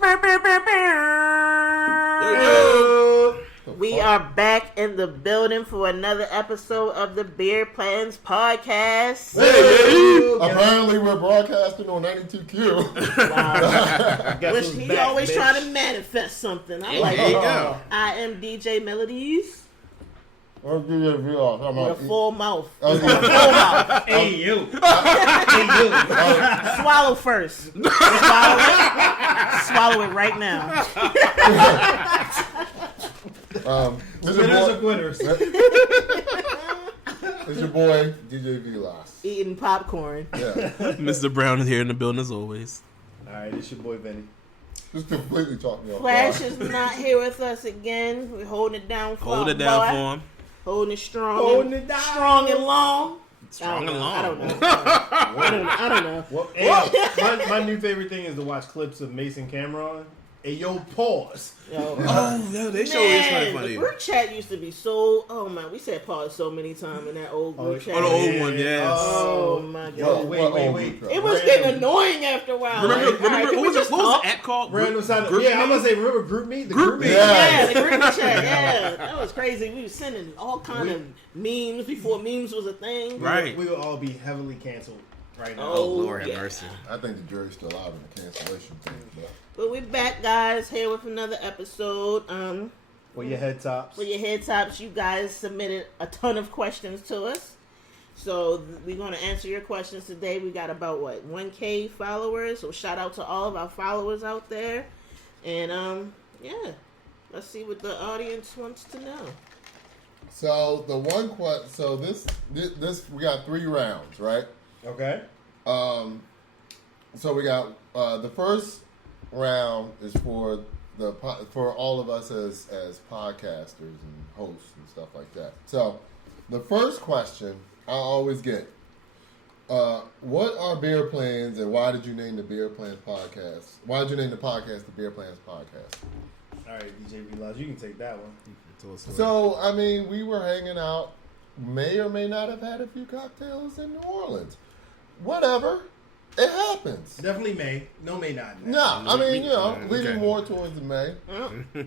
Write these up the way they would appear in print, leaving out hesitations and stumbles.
We are back in the building for another episode of the Beer Plans Podcast. Hey! Apparently we're broadcasting on 92Q. Wow. Which he back, always trying to manifest something. I like it. I am DJ Melodies. Or DJ Vlogs. With a full mouth. Full mouth. Hey, you. Swallow first. Swallow it right now. Winners are quitters. It's your boy, DJ Vlogs. Eating popcorn. Yeah. Mr. Brown is here in the building as always. Alright, it's your boy, Benny. Just completely talking me off. Flash is not here with us again. We're holding it down for Hold it down for him. Holding it strong. Holding it down. Strong and long. Strong and long. I don't know. Well, hey, my new favorite thing is to watch clips of Mason Cameron. Hey, yo, pause. Yo, yeah, they show is kind of funny. The group chat used to be so. Oh man, we said pause so many times in that old group chat. Oh, the old one, yes. Oh my god. Wait. It was getting annoying after a while. Remember what was the app called? Random side. Yeah, I'm gonna say, remember Group Me? The Group Me. Yeah, the group chat. Yeah, that was crazy. We were sending all kind of memes before memes was a thing. Right. We would all be heavily canceled right now. Oh, Lord have mercy. I think the jury's still out in the cancellation thing. But we're back, guys, here with another episode. For your head tops. For your head tops, you guys submitted a ton of questions to us. So we're going to answer your questions today. We got about, 1K followers. So shout out to all of our followers out there. And, yeah, let's see what the audience wants to know. So the one question, so this we got 3 rounds, right? Okay. So we got the first round is for all of us as podcasters and hosts and stuff like that. So the first question I always get, what are beer plans and why did you name the Beer Plans Podcast? Why did you name the podcast the Beer Plans Podcast? All right, DJ Vlogs, you can take that one. So, I mean, we were hanging out, may or may not have had a few cocktails in New Orleans. Whatever. It happens. Definitely may. No, may not. No, I mean, leaning more towards the may.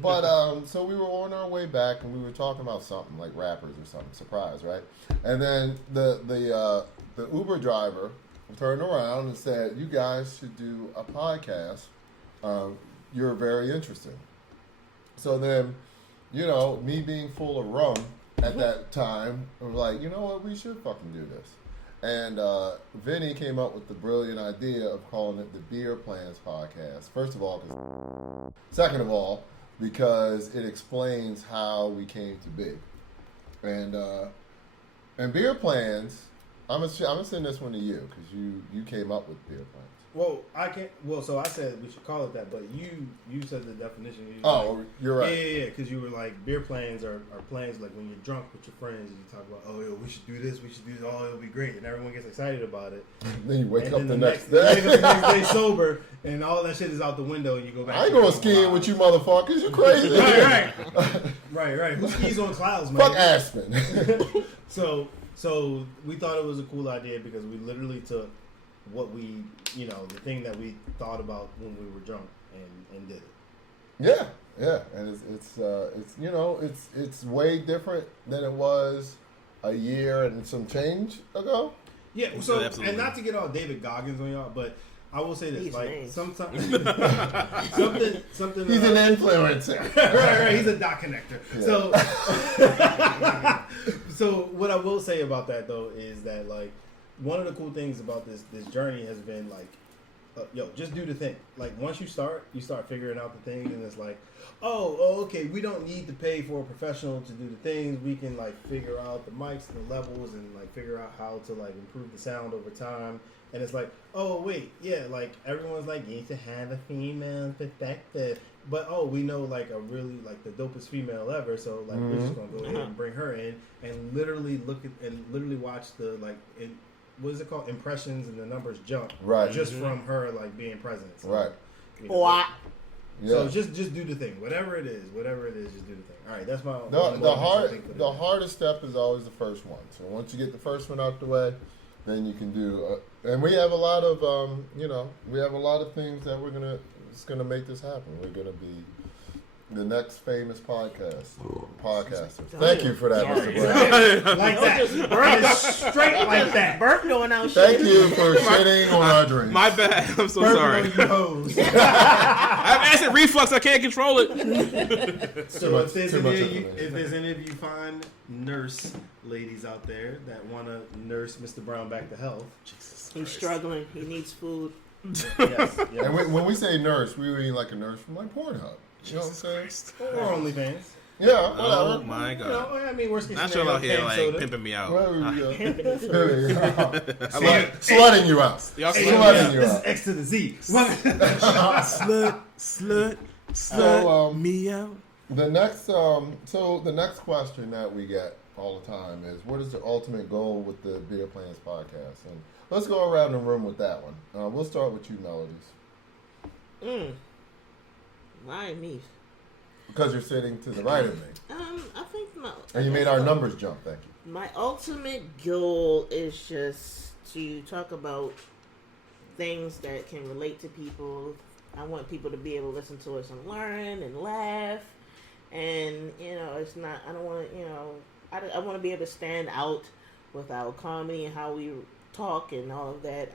But, so we were on our way back and we were talking about something like rappers or something. Surprise, right? And then the Uber driver turned around and said, you guys should do a podcast. You're very interesting. So then, me being full of rum at that time, I was like, you know what? We should fucking do this. And Vinny came up with the brilliant idea of calling it the Beer Plans Podcast. First of all, second of all, because it explains how we came to be. And Beer Plans, I'm gonna send this one to you because you came up with Beer Plans. Well, I can't. Well, so I said we should call it that, but you said the definition. You're right. Yeah, because you were like, beer plans are plans like when you're drunk with your friends and you talk about, oh, yo, we should do this, oh, it'll be great, and everyone gets excited about it. Then you wake up the next day. day. You wake up the next day sober, and all that shit is out the window, and you go back. I ain't going skiing with you motherfuckers. You crazy? Right. Who skis on clouds, man? Fuck Aspen. So we thought it was a cool idea because we literally took what we, the thing that we thought about when we were drunk and did it. Yeah, and it's way different than it was a year and some change ago. Yeah, so and not to get all David Goggins on y'all, but I will say this: sometimes something. He's an influencer, right. He's a dot connector. Yeah. So what I will say about that though is that one of the cool things about this journey has been just do the thing. Like once you start figuring out the things, and it's like, okay, we don't need to pay for a professional to do the things. We can figure out the mics and the levels and figure out how to improve the sound over time. And it's like, oh wait, yeah, everyone's you need to have a female perspective. But we know a really the dopest female ever, so we're just gonna go ahead and bring her in and literally look at and literally watch the what is it called? Impressions and the numbers jump. Right. Just from her being present. So, right. What? Yeah. So just do the thing. Whatever it is, just do the thing. All right, that's my the hardest step is always the first one. So once you get the first one out the way, then you can do and we have a lot of we have a lot of things that we're gonna just gonna make this happen. We're gonna be the next famous podcasters. Thank you for that, Mr. Brown. Like Don't that. just burp. Straight like that. Burp doing out Thank shit. you for shitting on our dreams. My bad. I'm so Burping sorry. on you hoes. I have acid reflux. I can't control it. So much- if there's too much any of you, information. if there's any of you fine nurse ladies out there that want to nurse Mr. Brown back to health, He's struggling. He needs food. yes, And when we say nurse, we mean like a nurse from like Pornhub. You know what I'm saying? or OnlyFans. Yeah, whatever. Oh my You god. know, I mean, worst case Not scenario, y'all out here can like soda. pimping me out. Whatever we go. Pimping his food. There you go. Hey, Slutting you out. Y'all Hey, Slutting yeah, you this is out. X to the Z. slut So, me out. The next, the next question that we get all the time is, what is the ultimate goal with the Beer Plans podcast? And let's go around the room with that one. We'll start with you, Melodies, Why me? because you're sitting to the right of me, I think and you made our numbers jump. Thank you. my ultimate goal is just to talk about things that can relate to people. I want people to be able to listen to us and learn and laugh. And, it's not, I don't want to, I want to be able to stand out with our comedy and how we talk and all of that.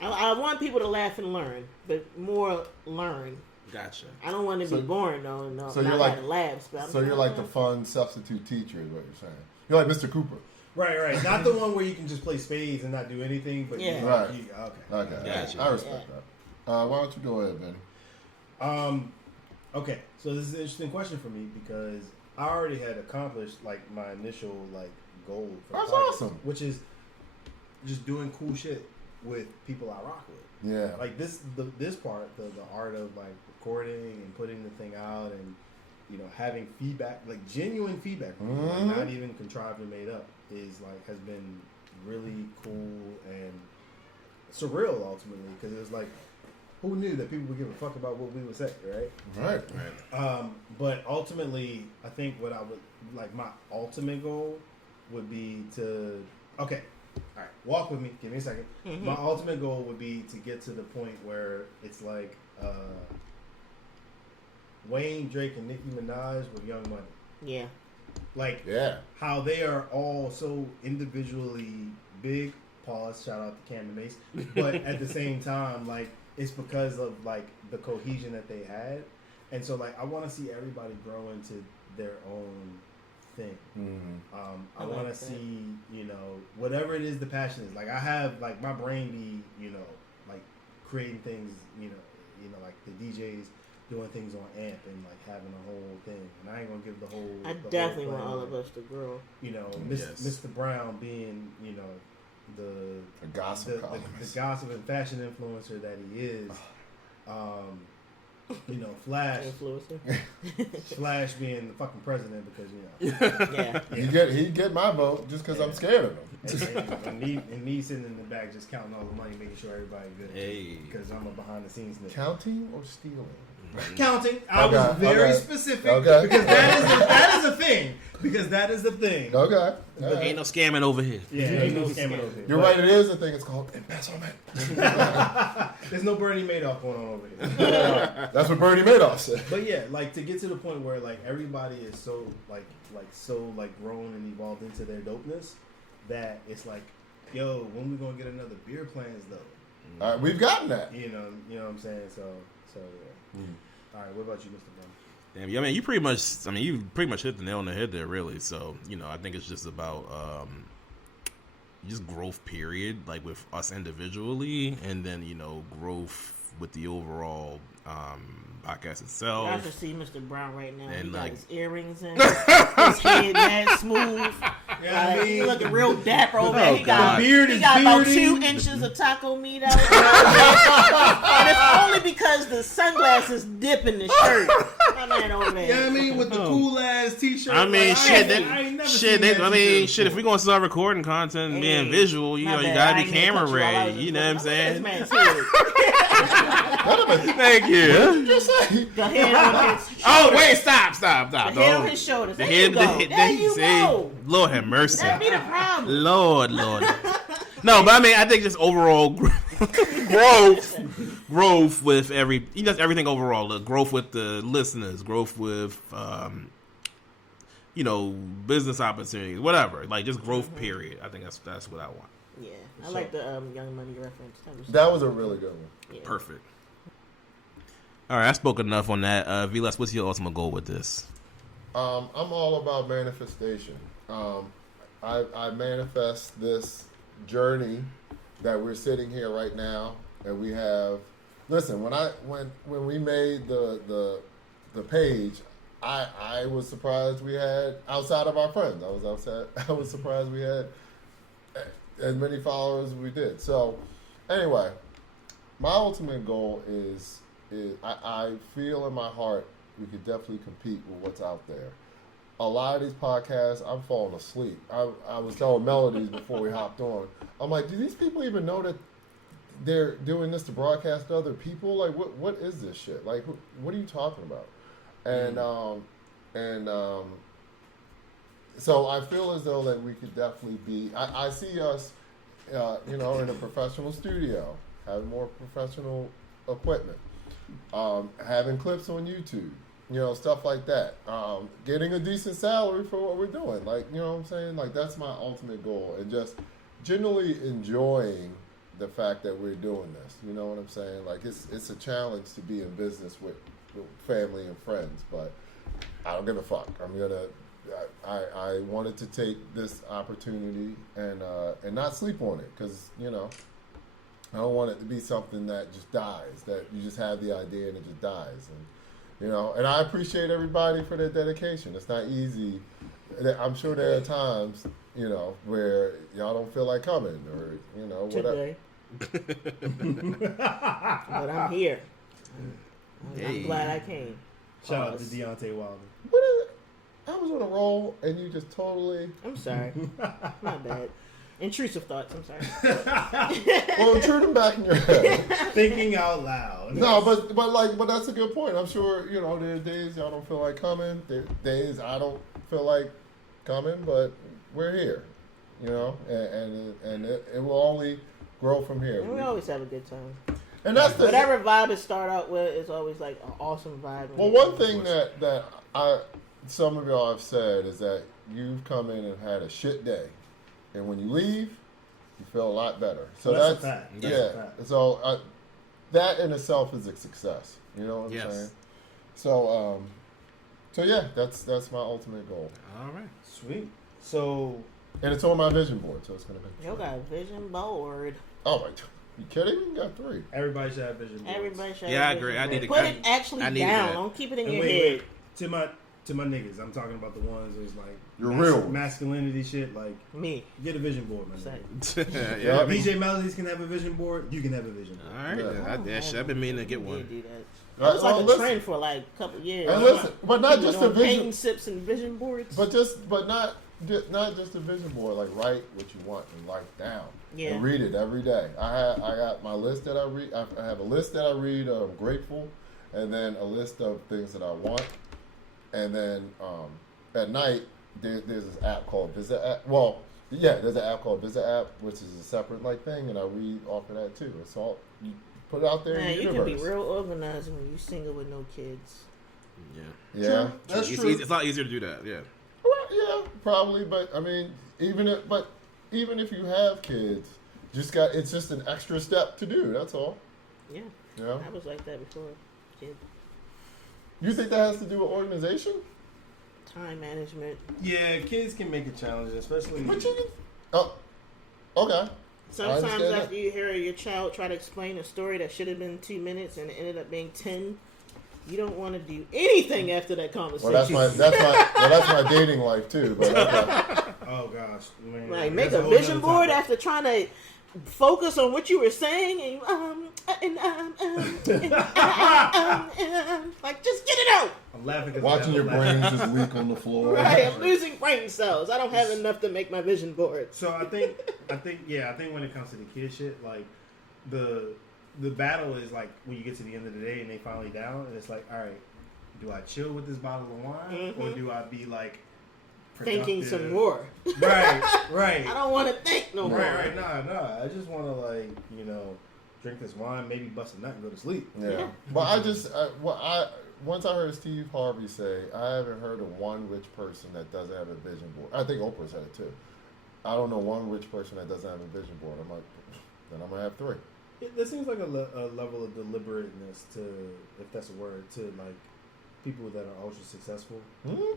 I want people to laugh and learn, but more learn. Gotcha. I don't want to be boring, though. No, so not you're like labs. But So you're like the fun substitute teacher, is what you're saying. You're like Mr. Cooper. Right. Not the one where you can just play spades and not do anything, but Yeah. Right. Okay. Okay, Gotcha. I respect that. Why don't you go ahead, Benny? Okay, so this is an interesting question for me because I already had accomplished like my initial like goal for the That's podcast, awesome. which is just doing cool shit with people I rock with. Yeah. Like this part, the art of like recording and putting the thing out and having feedback, like genuine feedback, from people, like not even contrived and made up, is like has been really cool and surreal ultimately because it was like, who knew that people would give a fuck about what we would say, right? Right. But ultimately, I think what I would like my ultimate goal would be to all right, walk with me. Give me a second. Mm-hmm. My ultimate goal would be to get to the point where it's like Wayne, Drake, and Nicki Minaj with Young Money. Yeah. Like how they are all so individually big. Pause. Shout out to Candy Mace. But at the same time, like it's because of like the cohesion that they had, and so like I want to see everybody grow into their own thing. I want to see whatever it is the passion is. Like I have like my brain be like creating things. Like the DJs doing things on amp and like having a whole thing. And I ain't gonna give the whole. I the definitely whole want plan. all of us to grow. Yes. Mr. Brown being the gossip the columnist. gossip and fashion influencer that he is. Flash Influencer. Flash being the fucking president because Yeah. He'd get my vote just because I'm scared of him. and me sitting in the back just counting all the money, making sure everybody good. Hey. Because I'm a behind the scenes nigga. Counting or stealing? Counting. I was very specific because that is a thing. Because that is a thing. Okay. Ain't no scamming over here. Yeah, ain't no scamming over here. You're right. It is a thing. It's called embezzlement. There's no Bernie Madoff going on over here. That's what Bernie Madoff said. But yeah, like to get to the point where like everybody is so like grown and evolved into their dopeness that it's like, yo, when we gonna get another Beer Plans though? All right, we've gotten that. You know what I'm saying? So yeah. All right, what about you, Mr. Brown? Damn, I mean, you pretty much hit the nail on the head there, really. So, I think it's just about just growth, period, like with us individually, and then, growth with the overall podcast itself. I should see Mr. Brown right now. And He got like- his earrings in, his head mad smooth. Yeah, I mean- he looking real dapper over there. He got, The beard he is got about beardy. 2 inches of taco meat out. And it's only because the sunglasses dip in the shirt. My man over there. Yeah, I mean with the cool ass t-shirt. I mean, like, shit. I ain't never seen that Shit. t-shirt If we're gonna start recording content and being visual, My you bad. gotta I be ain't mean to camera cut you off. I was ready. just You know what I'm like, saying? This man's serious. Thank you. The head on his Oh wait, stop. The head on his shoulders. There you go. There you go. Lord have mercy. That'd be the problem. Lord. No, but I mean, I think just overall growth growth with everything overall. The growth with the listeners, growth with business opportunities, whatever. Like just growth. Period. I think that's what I want. Yeah, I like the Young Money reference. That was a really good one. Yeah. Perfect. All right, I spoke enough on that. Vilas, what's your ultimate goal with this? I'm all about manifestation. I manifest this journey that we're sitting here right now, and we have. Listen, when we made the page, I was surprised we had, outside of our friends. I was surprised we had as many followers as we did. So, anyway, my ultimate goal is I feel in my heart we could definitely compete with what's out there. A lot of these podcasts, I'm falling asleep. I was telling Melodies before we hopped on. I'm like, do these people even know that they're doing this to broadcast to other people? Like, what is this shit? Like, what are you talking about? So I feel as though that we could definitely be. I see us, in a professional studio, having more professional equipment, having clips on YouTube. Stuff like that. Getting a decent salary for what we're doing. Like, you know what I'm saying? Like, that's my ultimate goal. And just generally enjoying the fact that we're doing this. You know what I'm saying? Like, it's a challenge to be in business with family and friends, but I don't give a fuck. I wanted to take this opportunity and not sleep on it, because, I don't want it to be something that just dies, that you just have the idea and it just dies. And I appreciate everybody for their dedication. It's not easy. I'm sure there are times, where y'all don't feel like coming, or, whatever. But I'm here. I'm glad I came. Shout out to Deontay Wilder. What is it? I was on a roll, and you just totally... I'm sorry. My bad. Intrusive thoughts, I'm sorry. Well, intrude them back in your head. Thinking out loud. No, but that's a good point. I'm sure, there are days y'all don't feel like coming. There are days I don't feel like coming, but we're here, and it will only grow from here. And we always have a good time. And that's whatever vibe it start out with is always like an awesome vibe. Well, one thing that some of y'all have said is that you've come in and had a shit day. And when you leave, you feel a lot better. So that's a fact. So that in itself is a success. You know what I'm saying? So yeah, that's my ultimate goal. All right, sweet. So, and it's on my vision board, so it's gonna be. You got a vision board. Oh my! You kidding? You got 3. Everybody should have vision boards. Everybody should. Yeah, I have agree. vision I need board. to put it actually down. Don't keep it in your head. To my niggas, I'm talking about the ones who's like you're real masculinity shit. Like me, get a vision board, man. Yeah, DJ Melodies can have a vision board. You can have a vision board. All right, I've been meaning to get one. Do that. It was like a trend for like a couple years. And listen, but not just a vision. Painting sips and vision boards. But not just a vision board. Like, write what you want and write down. Yeah. And read it every day. I got my list that I read. I have a list that I read. I'm grateful, and then a list of things that I want. And then at night, there's this app called Visit App. Well, yeah, there's an app called Visit App, which is a separate thing, and I read off of that too. It's all you put it out there. Man, in the you universe. can be real organized when you single with no kids. Yeah, true. That's it's true. It's a lot easier to do that. Yeah. Well, yeah, probably, but I mean, even if you have kids, it's just an extra step to do. That's all. Yeah. Yeah. I was like that before. Kid. You think that has to do with organization? Time management. Yeah, kids can make it challenging, especially. But you can. Oh, okay. Sometimes after you hear your child try to explain a story that should have been 2 minutes and it ended up being 10, you don't want to do anything after that conversation. Well, that's my dating life too. But okay. Oh gosh, man. Like make a vision board after trying to focus on what you were saying and like just get it out. I'm laughing because Watching your brain just leak on the floor. Right, I'm losing brain cells. I don't have enough to make my vision board. So I think when it comes to the kid shit, like the battle is like when you get to the end of the day and they finally down, and it's like, all right, do I chill with this bottle of wine or do I be like thinking some more? Right. I don't want to think no more. Right. Nah. I just want to drink this wine, maybe bust a nut and go to sleep. Yeah. But once I heard Steve Harvey say, I haven't heard of one rich person that doesn't have a vision board. I think Oprah said it too. I don't know one rich person that doesn't have a vision board. I'm like, then I'm going to have 3. There seems like a level of deliberateness to, if that's a word, to like people that are ultra successful. Mm-hmm.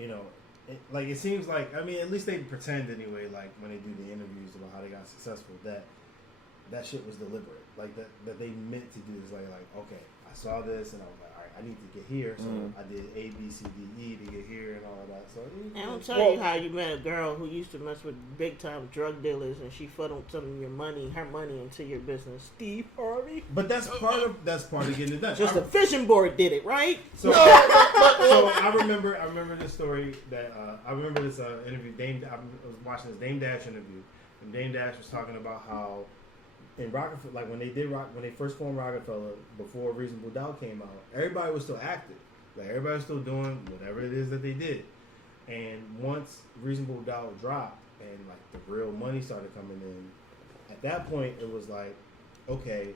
You know, it seems like, I mean, at least they pretend anyway, like when they do the interviews about how they got successful, that shit was deliberate. Like that they meant to do is like, okay, I saw this and I was like, all right, I need to get here. So I did A, B, C, D, E to get here and all of that. So and I'll tell you how you met a girl who used to mess with big time drug dealers and she funneled some of her money into your business. Steve Harvey. But that's part of getting it done. Just a vision board did it, right? So, so I remember this story that I remember this interview. I was watching this Dame Dash interview, and Dame Dash was talking about how in Rockefeller, like when they first formed Rockefeller, before Reasonable Doubt came out, everybody was still active. Like everybody was still doing whatever it is that they did. And once Reasonable Doubt dropped and like the real money started coming in, at that point it was like, okay,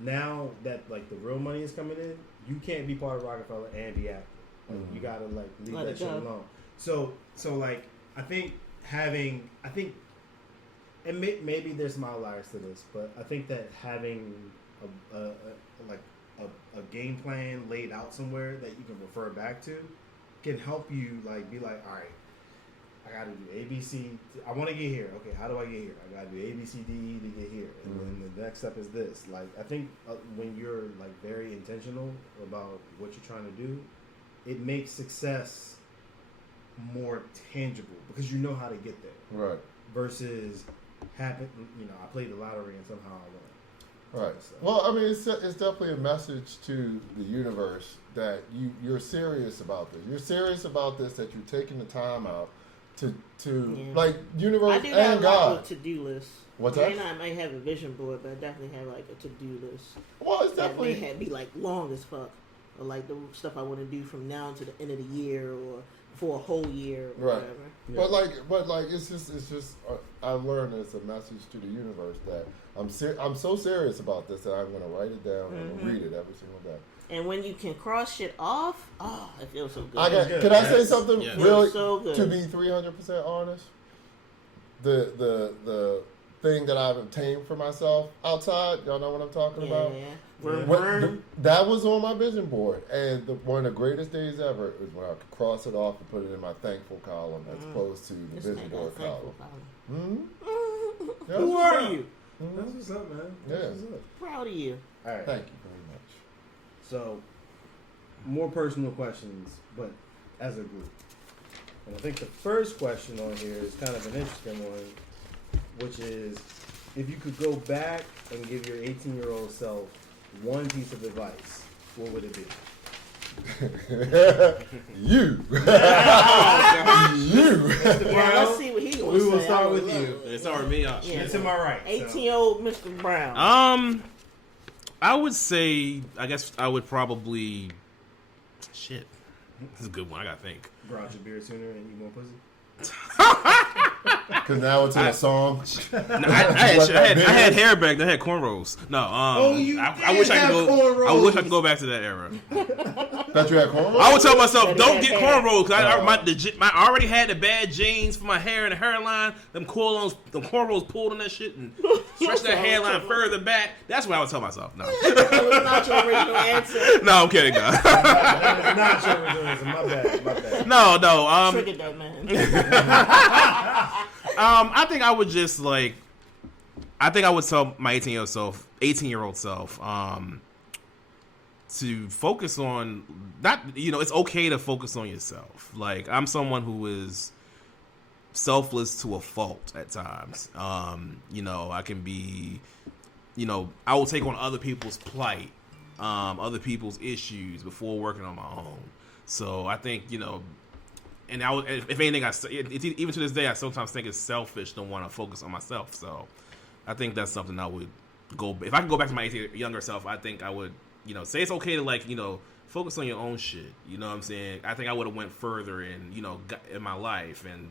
now that like the real money is coming in, you can't be part of Rockefeller and be active. Like you gotta like leave that shit alone. So like I think and maybe there's some outliers to this, but I think that having a game plan laid out somewhere that you can refer back to can help you like be like, all right, I got to do A, B, C. I want to get here. Okay, how do I get here? I got to do A, B, C, D, E to get here, and then the next step is this. Like I think when you're like very intentional about what you're trying to do, it makes success more tangible because you know how to get there. Right. Versus I played the lottery and somehow I won. Right. So. Well, I mean, it's definitely a message to the universe that you're serious about this. You're serious about this, that you're taking the time out to like universe I do have and God. a to-do list. What's that? I might have a vision board, but I definitely have like a to-do list. Well, it's definitely that may be like long as fuck, or like the stuff I want to do from now to the end of the year, or for a whole year, or right. whatever. Yeah. But like, it's just. I've learned it's a message to the universe that I'm so serious about this that I'm going to write it down and read it every single day. And when you can cross shit off, it feels so good. Can I say something really so good. to be 300% honest? The thing that I've obtained for myself outside, y'all know what I'm talking about? Yeah. That was on my vision board, and one of the greatest days ever was when I could cross it off and put it in my thankful column as opposed to the vision board column. Who are you? That's what's up, man. That's what's up. Proud of you. All right. Thank you very much. So, more personal questions, but as a group. And I think the first question on here is kind of an interesting one, which is, if you could go back and give your 18-year-old self one piece of advice, what would it be? You. Let's see what he gonna say. We will start with you. It's already me. It's to my right. 18-year-old Mr. Brown. I would say, I guess I would probably. Shit, this is a good one. I gotta think. Brought your beer sooner and you more pussy. Because now it's in a song. No, I had hair back then. I had cornrows. No, I wish I could go. Cornrows. I wish I could go back to that era. That you had cornrows? I would tell myself, don't get cornrows, because I already had the bad genes for my hair and the hairline. Them cornrows pulled on that shit and stretched that hairline further back. That's what I would tell myself. No, that was not your original answer. No, I'm kidding, guys. That is not your original answer. My bad. No. Triggered that man. I think I would just I tell my 18-year-old self, to focus on it's okay to focus on yourself. Like, I'm someone who is selfless to a fault at times. I can be, I will take on other people's plight, other people's issues before working on my own. So I think, and I would, if anything, even to this day, I sometimes think it's selfish to want to focus on myself. So I think that's something I would if I could go back to my younger self, I think I would, say it's okay to focus on your own shit. You know what I'm saying? I think I would have went further in my life and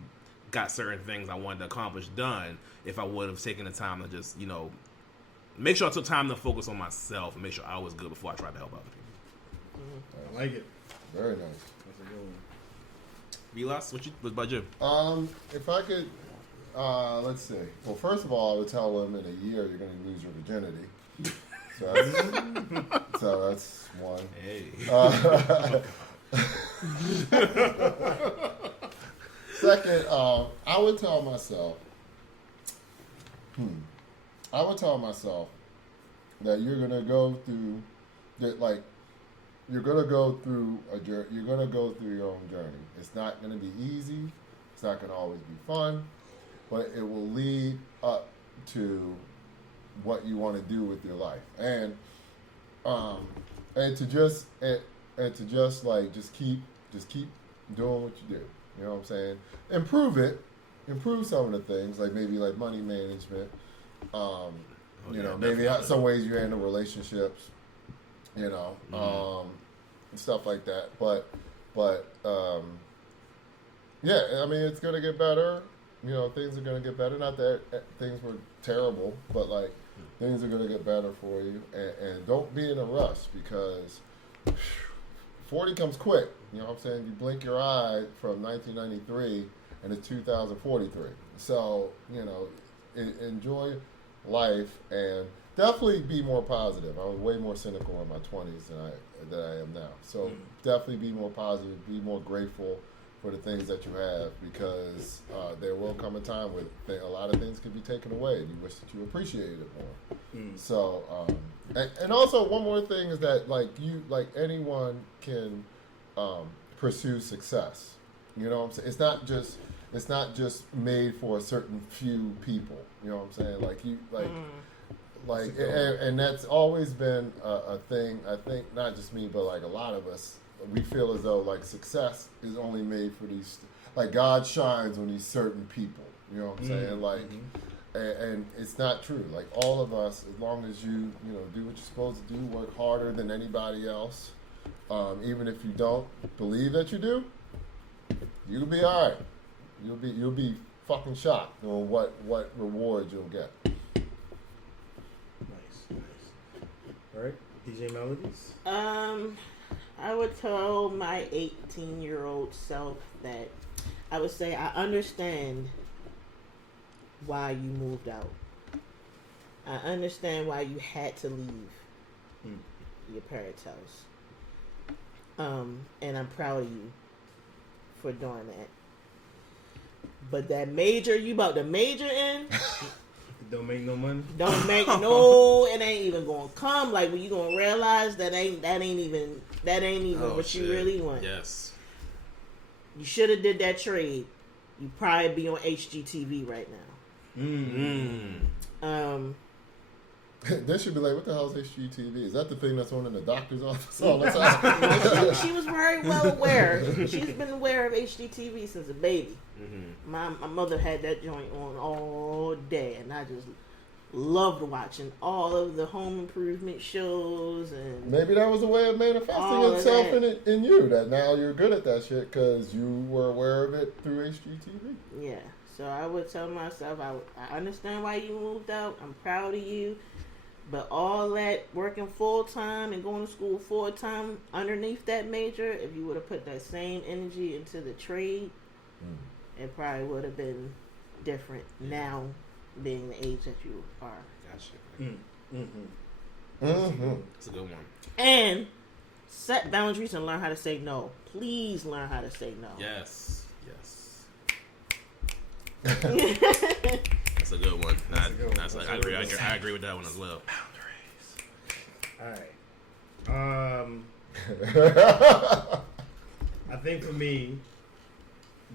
got certain things I wanted to accomplish done if I would have taken the time to just, make sure I took time to focus on myself and make sure I was good before I tried to help other people. I like it. Very nice. That's a good one. Vilas, what about you? If I could, let's see. Well, first of all, I would tell them in a year you're going to lose your virginity. So that's one. Hey. Second, I would tell myself that you're gonna go through you're gonna go through you're gonna go through your own journey. It's not gonna be easy. It's not gonna always be fun, but it will lead up to what you want to do with your life, and to just keep doing what you do. You know what I'm saying? Improve some of the things, like maybe like money management. Maybe some ways you handle relationships. And stuff like that. But yeah, I mean, it's gonna get better. You know, things are gonna get better. Not that things were terrible, but like things are gonna get better for you. And don't be in a rush, because 40 comes quick. You know what I'm saying? You blink your eye from 1993 and it's 2043. So, enjoy life and definitely be more positive. I was way more cynical in my 20s than I am now. So definitely be more positive, be more grateful for the things that you have, because there will come a time where a lot of things can be taken away and you wish that you appreciated it more. So, and also one more thing is that anyone can pursue success. You know what I'm saying? It's not just made for a certain few people. You know what I'm saying? And that's always been a thing. I think not just me, but like a lot of us, we feel as though like success is only made for these, like God shines on these certain people. You know what I'm saying? And it's not true. Like all of us, as long as you do what you're supposed to do, work harder than anybody else, even if you don't believe that you do, you'll be all right. You'll be fucking shocked on what rewards you'll get. Nice. All right, DJ Melodies. I would tell my 18-year-old self that I would say I understand why you moved out. I understand why you had to leave your parents' house. And I'm proud of you for doing that. But that major you about to major in don't make no money. Don't make no. It ain't even gonna come. Like when you gonna realize that ain't even what you really want. Yes. You should have did that trade. You probably be on HGTV right now. They should be like, what the hell is HGTV? Is that the thing that's on in the doctor's office all the time? she was very well aware. She's been aware of HGTV since a baby. My mother had that joint on all day, and I just loved watching all of the home improvement shows. And maybe that was a way of manifesting itself in you, that now you're good at that shit because you were aware of it through HGTV. Yeah, so I would tell myself, I understand why you moved out. I'm proud of you. But all that working full-time and going to school full-time underneath that major, if you would have put that same energy into the trade, it probably would have been different now, being the age that you are. Gotcha. It's a good one. And set boundaries and learn how to say no. Please learn how to say no. Yes. That's a good one. I agree with that one as well. Boundaries. All right. I think for me,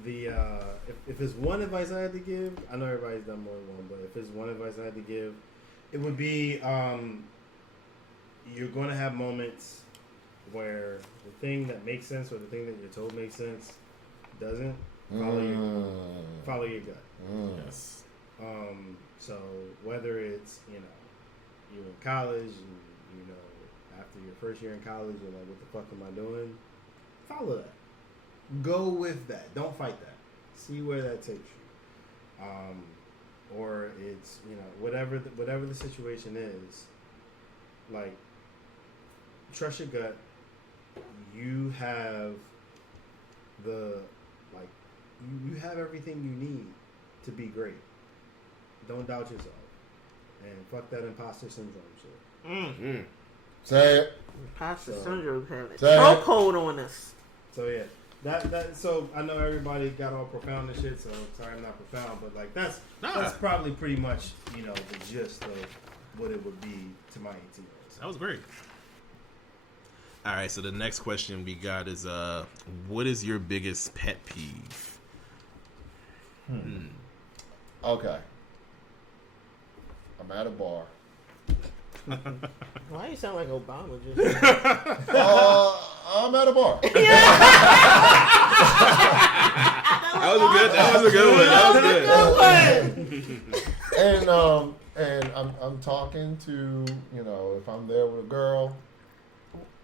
if there's one advice I had to give, I know everybody's done more than one, but if there's one advice I had to give, it would be you're going to have moments where the thing that makes sense or the thing that you're told makes sense doesn't. Follow your gut. Yes. So whether it's you're in college and after your first year in college you're like, what the fuck am I doing? Follow that. Go with that. Don't fight that. See where that takes you. or it's whatever the situation is, like trust your gut. You have you have everything you need to be great. Don't doubt yourself, and fuck that imposter syndrome shit. Say it. Imposter syndrome have a Say it. chokehold on us. So yeah, so I know everybody got all profound and shit. So sorry, I'm not profound, but like that's probably pretty much the gist of what it would be to my 18-year-olds. That was great. All right, so the next question we got is, what is your biggest pet peeve? Okay. I'm at a bar. Why you sound like Obama just? I'm at a bar. That was a good one. And I'm talking to, if I'm there with a girl,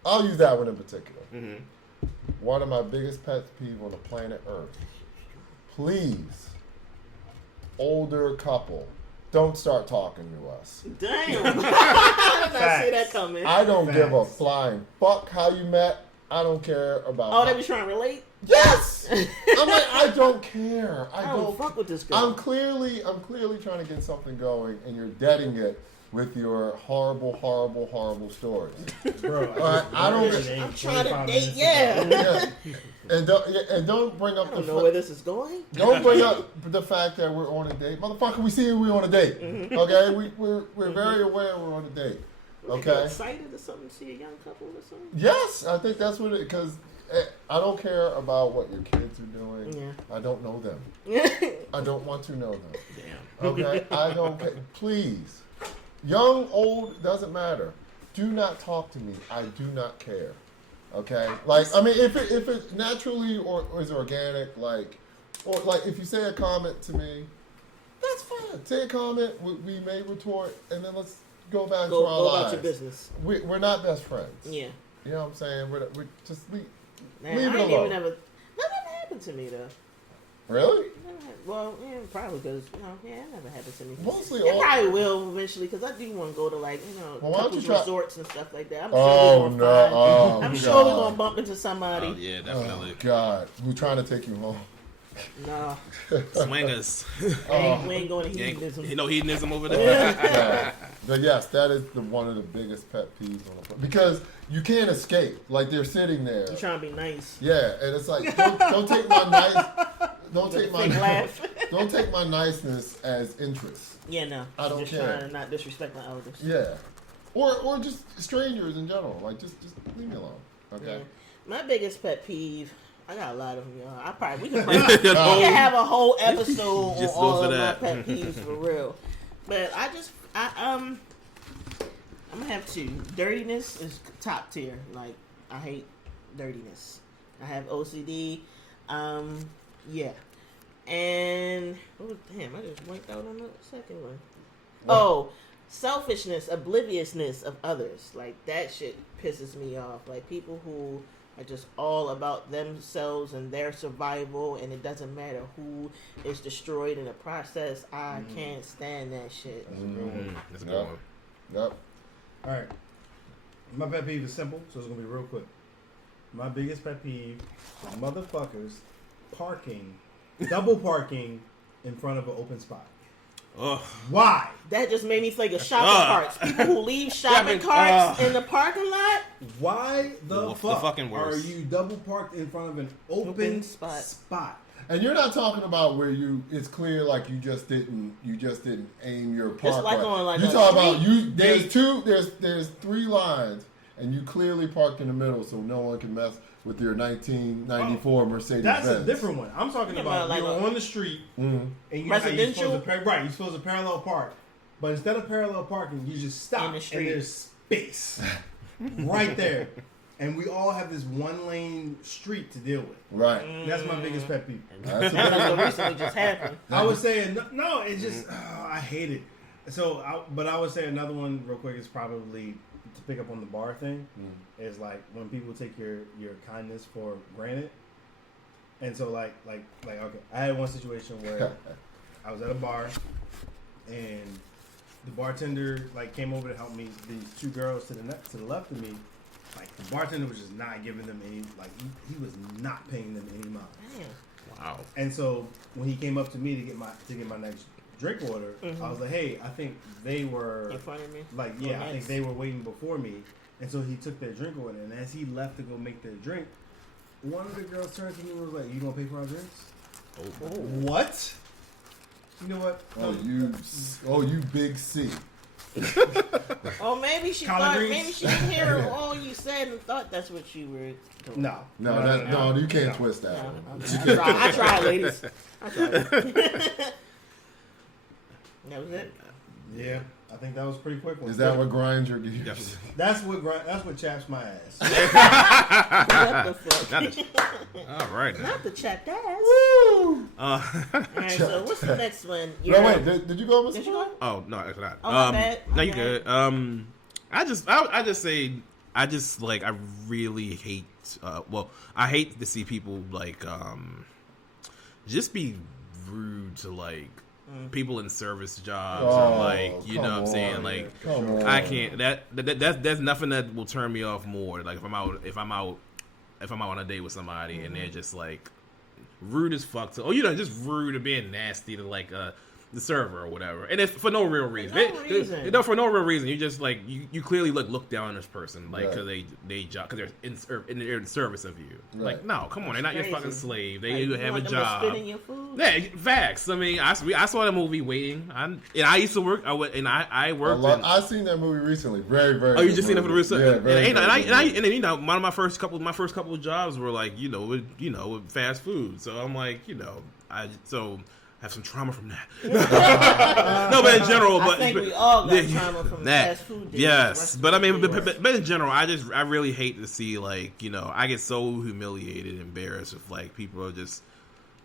I'll use that one in particular. Mm-hmm. One of my biggest pet peeves on the planet Earth. Please, older couple, don't start talking to us. Damn. I did not see that coming. I don't give a flying fuck how you met. I don't care about. Oh, they be trying to relate? Yes. I'm like, I don't care. I don't fuck with this girl. I'm clearly trying to get something going, and you're deading it with your horrible stories. Bro, I don't. I'm trying to date. Yeah. And don't bring up I don't know where this is going. Don't bring up the fact that we're on a date, motherfucker. We see we're on a date. Okay, we're very aware we're on a date. Okay. Are you excited or something to see a young couple or something? Yes, I think that's what it. Because I don't care about what your kids are doing. Yeah. I don't know them. I don't want to know them. Damn. Okay, I don't care. Please, young, old, doesn't matter. Do not talk to me. I do not care. Okay, like I mean, if it naturally or is organic, or if you say a comment to me, that's fine. Say a comment. We may retort, and then let's go back to our lives. Go about your business. We're not best friends. Yeah. You know what I'm saying? We're just leave Man, it I ain't alone. even never. Nothing happened to me though. Really? Well, yeah, probably because it never happened to me. Mostly it probably will eventually because I do want to go to why don't couples you try- resorts and stuff like that. I'm I'm sure we're gonna bump into somebody. Oh, yeah, definitely. Oh God, we're trying to take you home. Nah, Swingers. we ain't going to hedonism. No hedonism over there. Yeah. But yes, that is one of the biggest pet peeves on the because you can't escape. Like they're sitting there. You trying to be nice? Yeah, and it's like don't take my nice. Don't take my laugh. Don't take my niceness as interest. Yeah, no. I don't just care. trying to not disrespect my elders. Yeah, or just strangers in general. Like just leave me alone. Okay. Yeah. My biggest pet peeve. I got a lot of them, y'all. We can have a whole episode on Just go all for of that. my pet peeves for real. But I'm gonna have two. Dirtiness is top tier. Like I hate dirtiness. I have OCD. Yeah. And damn, I just wiped out on the second one. What? Oh, selfishness, obliviousness of others. Like that shit pisses me off. Like people who are just all about themselves and their survival, and it doesn't matter who is destroyed in the process. I can't stand that shit. That's a good one. Yep. All right. My pet peeve is simple, so it's going to be real quick. My biggest pet peeve is motherfuckers double parking in front of an open spot. Oh. Why? That just made me think of shopping carts. People who leave shopping carts in the parking lot. Why the fucking are worst. you double parked in front of an open spot? And you're not talking about where it's clear like you just didn't aim your park. It's like right. on like you a talk street. about there's three lines and you clearly parked in the middle so no one can mess with your 1994 Mercedes That's Benz. a different one. I'm talking about like you're on the street and residential. you're supposed to parallel park, but instead of parallel parking, you just stop In the street. and there's space right there, and we all have this one lane street to deal with. Right. That's my biggest pet peeve. That's That's what recently just happened. I was saying no, it's just I hate it. So, but I would say another one real quick is probably to pick up on the bar thing. Is like when people take your kindness for granted, and so like okay, I had one situation where I was at a bar and the bartender like came over to help me. These two girls to the left of me, like the bartender was just not giving them any, like he was not paying them any mind. Damn. Wow. And so when he came up to me to get my next drink order, I was like, hey, I think they were In front of me? like, Oh, yeah, nice. I think they were waiting before me. And so he took their drink order, and as he left to go make their drink, one of the girls turned to me and was like, "You gonna pay for our drinks?" Oh. What? You know what? You big C. Oh, maybe she Collard thought, greens? maybe she didn't hear all you said and thought that's what you were doing. No. No, you can't twist that. No, I tried, ladies. I tried. That was it. Yeah, I think that was pretty quick one. Is that what grinds your gears? Yes. That's what chaps my ass. What the fuck? All right. Now. Not the chat ass. Woo! Alright, so what's the next one? No, wait, did you go, Mr. Did you go? Oh no, it's not. Oh, my bad. No, My you bad. good. I really hate. I hate to see people like just be rude to like people in service jobs or like you know what I'm saying, like Come on. I can't. That's nothing that will turn me off more. Like if I'm out on a date with somebody and they're just like rude as fuck to, just rude or being nasty to like the server or whatever, and it's for no real reason. For no real reason. You just like you clearly look down on this person like because because they're in service of you. Right. Like no, come on, they're not your Crazy. fucking slave. They Like, you have a want them to job. spit in your food? Yeah, facts. I mean, I saw the movie Waiting. And I used to work. I worked. I seen that movie recently. Very, very. Oh, you good just seen it for the movie. real? Yeah, very, and very then one of my first couple of jobs were like with fast food. So I'm like I have some trauma from that. No, but in general, I think we all got trauma from fast food. Yes, but I mean, but in general, I really hate to see like I get so humiliated, and embarrassed if like people are just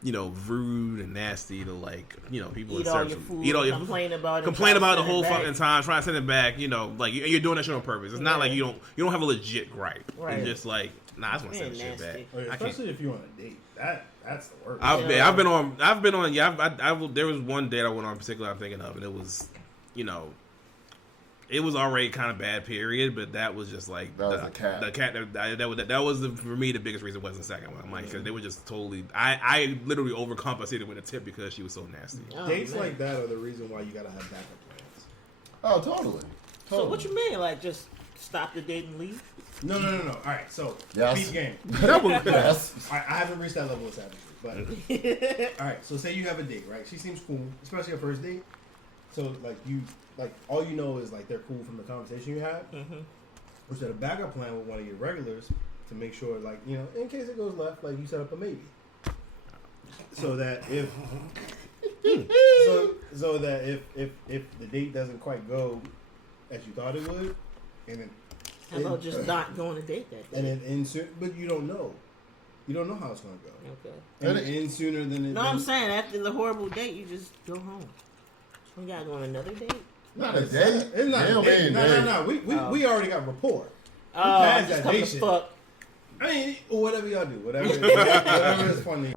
rude and nasty to like people Eat in all search your of food, eat all your complain about it, complain about the try to whole send it fucking back. time, try to send it back. Like you're doing that shit on purpose. It's not like you don't have a legit gripe. Right. You're just like nah, I just want to send Being this shit back. nasty. I can't. Especially if you're on a date. That's the worst. I've been on. Yeah, there was one date I went on in particular I'm thinking of, and it was, it was already kind of bad period, but that was just like That was the cat. The cat that was for me the biggest reason wasn't the second one. I'm like, because they were just totally. I literally overcompensated with a tip because she was so nasty. Oh, Dates man. like that are the reason why you gotta have backup plans. Oh, totally. So what you mean? Like just stop the date and leave? No. All right, so Yes. beat game. Yes. I haven't reached that level of savagery, but all right. So say you have a date, right? She seems cool, especially a first date. So like all you know is like they're cool from the conversation you had. Mm-hmm. Or set a backup plan with one of your regulars to make sure, like in case it goes left, like you set up a maybe. So that if so that if the date doesn't quite go as you thought it would, and then How about just not going to date that day? and then but you don't know how it's gonna go. Okay. And it ends sooner than it. No, I'm saying after the horrible date, you just go home. We gotta go on another date. Not a date. It's not Damn, a date. man, No. We already got rapport. Oh, passed just that come date to shit. fuck. I mean, whatever y'all do, whatever is funny.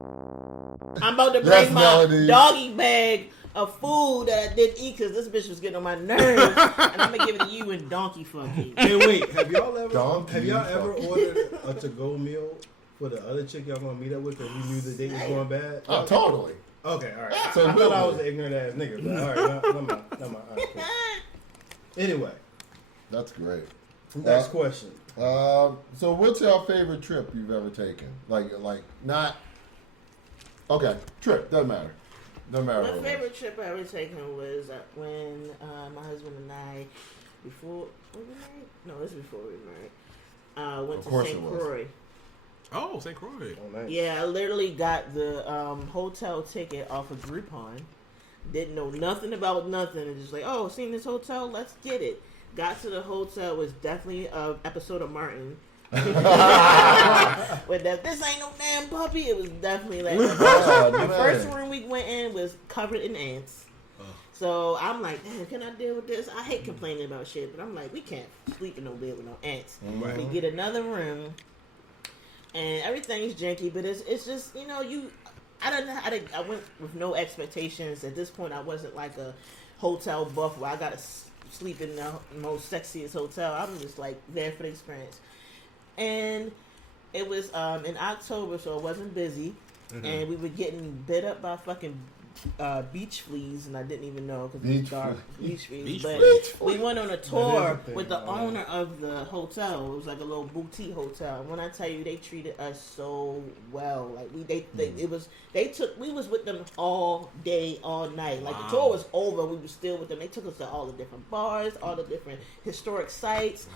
I'm about to Yes, bring my Melody. doggy bag of food that I didn't eat because this bitch was getting on my nerves, and I'm gonna give it to you and donkey fuck you. Hey, wait, have y'all ever Donkey ordered a to-go meal for the other chick y'all gonna meet up with because you knew the date was going bad? Oh, totally. Okay, all right. Absolutely. I thought I was an ignorant ass nigga, but all right, never mind. All right, cool. Anyway, That's great. next question. So what's your favorite trip you've ever taken? Like not. Okay, trip doesn't matter. Doesn't matter. My what it was. favorite trip I ever taken was when my husband and I, before were we married? No, this is before we were married. Went Of to course St. it was. Croix. Oh, St. Croix. Oh, nice. Yeah, I literally got the hotel ticket off of Groupon. Didn't know nothing about nothing, and just like, oh, seen this hotel, let's get it. Got to the hotel, was definitely an episode of Martin. With that, this ain't no damn puppy. It was definitely like Oh, the man. first room we went in was covered in ants. So I'm like, damn, can I deal with this? I hate complaining about shit, but I'm like, we can't sleep in no bed with no ants. Right. We get another room, and everything's janky, but it's just I don't know. I went with no expectations. At this point, I wasn't like a hotel buff where I gotta sleep in the most sexiest hotel. I'm just like there for the experience. And it was in October, so it wasn't busy, and we were getting bit up by fucking beach fleas, and I didn't even know because it was dark. Beach fleas. But we went on a tour with the owner of the hotel. It was like a little boutique hotel. And when I tell you, they treated us so well. Like we was with them all day, all night. Like the tour was over, we were still with them. They took us to all the different bars, all the different historic sites.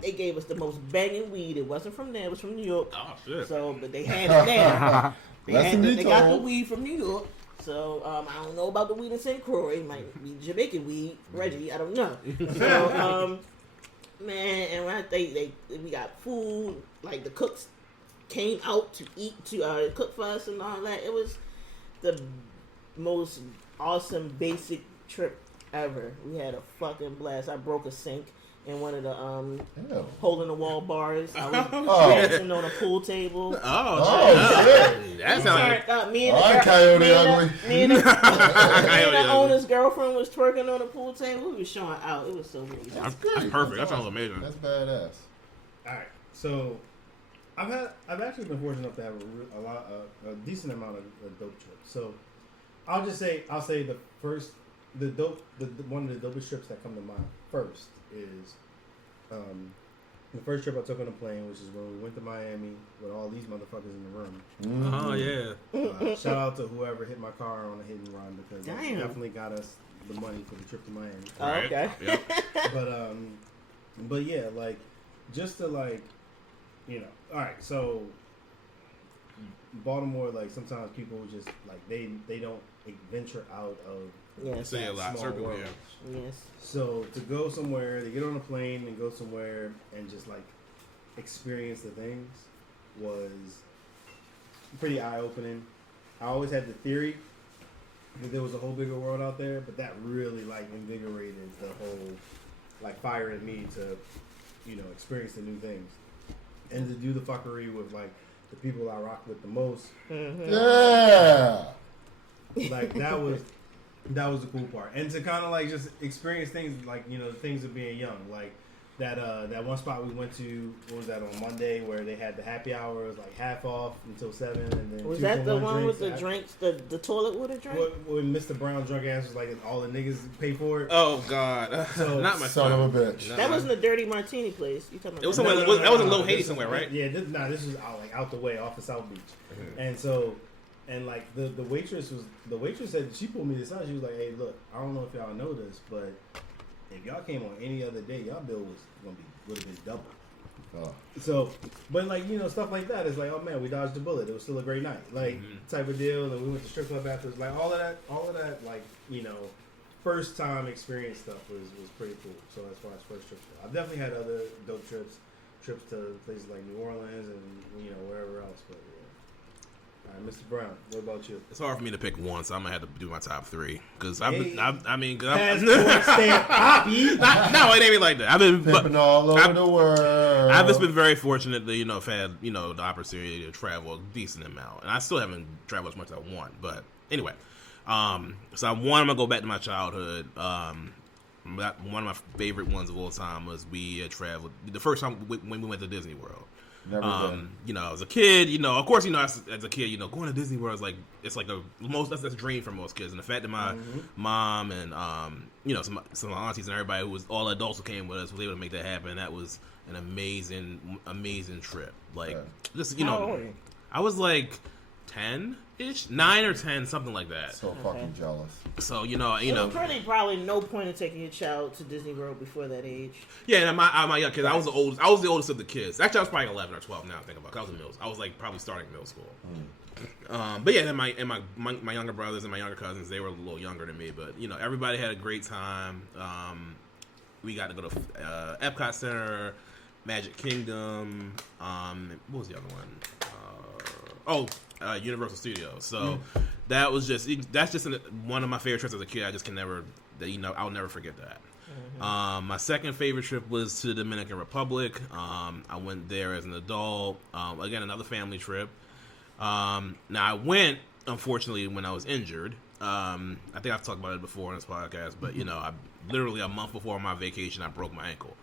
They gave us the most banging weed. It wasn't from there. It was from New York. Oh shit! So, but they had it there. They got the weed from New York. So I don't know about the weed in St. Croix. It might be Jamaican weed, Reggie. I don't know. So man, and when we got food. Like the cooks came out to eat to cook for us and all that. It was the most awesome basic trip ever. We had a fucking blast. I broke a sink in one of the hole in the wall bars. I was dancing on a pool table. Shit! That sounds like me and the owner's girlfriend was twerking on the pool table. We was showing out. It was so good. That's perfect. That sounds amazing. That's badass. All right, so I've actually been fortunate enough to have a decent amount of dope trips. So I'll say one of the dopest trips that come to mind first is the first trip I took on a plane, which is when we went to Miami with all these motherfuckers in the room. Mm-hmm. Oh yeah! Shout out to whoever hit my car on a hit and run because Damn. they definitely got us the money for the trip to Miami. Oh, okay. Yep. But yeah, like just to like, all right. So Baltimore, like sometimes people just like they don't venture out of. Yes. Say a lot. Circle here. Yes. So to go somewhere, to get on a plane and go somewhere and just like experience the things was pretty eye opening. I always had the theory that there was a whole bigger world out there, but that really like invigorated the whole like fire in me to experience the new things and to do the fuckery with like the people I rock with the most. Yeah. Like that was the cool part, and to kind of like just experience things like the things of being young, like that one spot we went to. What was that on Monday where they had the happy hour? It was like half off until 7, and then was that the one with the drinks, the toilet water drink? When Mr. Brown drunk ass was like all the niggas pay for it. Oh god! So, not my son of a bitch. That wasn't the Dirty Martini place. You talking about? It was somewhere. That was in Low Haiti somewhere, right? Yeah, this was out the way off of South Beach, and so. And like the waitress said, she pulled me aside. She was like, "Hey, look, I don't know if y'all know this, but if y'all came on any other day, y'all bill would have been double." Oh. So, but like stuff like that is like, oh man, we dodged a bullet. It was still a great night, like type of deal. And we went to strip club afterwards. Like all of that, like first time experience stuff was pretty cool. So as far as first trips go, I've definitely had other dope trips to places like New Orleans and wherever else, but. Yeah. All right, Mr. Brown, what about you? It's hard for me to pick one, so I'm gonna have to do my top 3 because no, it ain't even like that. I've been pimping all over the world. I've just been very fortunate to have had the opportunity to travel a decent amount, and I still haven't traveled as much as I want. But anyway, so I'm gonna go back to my childhood. One of my favorite ones of all time was we traveled the first time when we went to Disney World. As a kid, of course, as a kid, going to Disney World is like that's a dream for most kids. And the fact that my mom and some of my aunties and everybody who was all adults who came with us was able to make that happen. That was an amazing trip. Like just How old were you? I was like 10-ish, 9 or 10, something like that. So fucking jealous. So probably no point in taking your child to Disney World before that age. Yeah, and my young kids. I was the oldest of the kids. Actually, I was probably 11 or 12 now. I think about it. I was like probably starting middle school. But yeah, and my younger brothers and my younger cousins, they were a little younger than me. But everybody had a great time. We got to go to Epcot Center, Magic Kingdom. What was the other one? Universal Studios. So that's just one of my favorite trips as a kid. I just can never, I'll never forget that. My second favorite trip was to the Dominican Republic. I went there as an adult. Again, another family trip. Now I went, unfortunately, when I was injured. I think I've talked about it before on this podcast, but I literally a month before my vacation, I broke my ankle.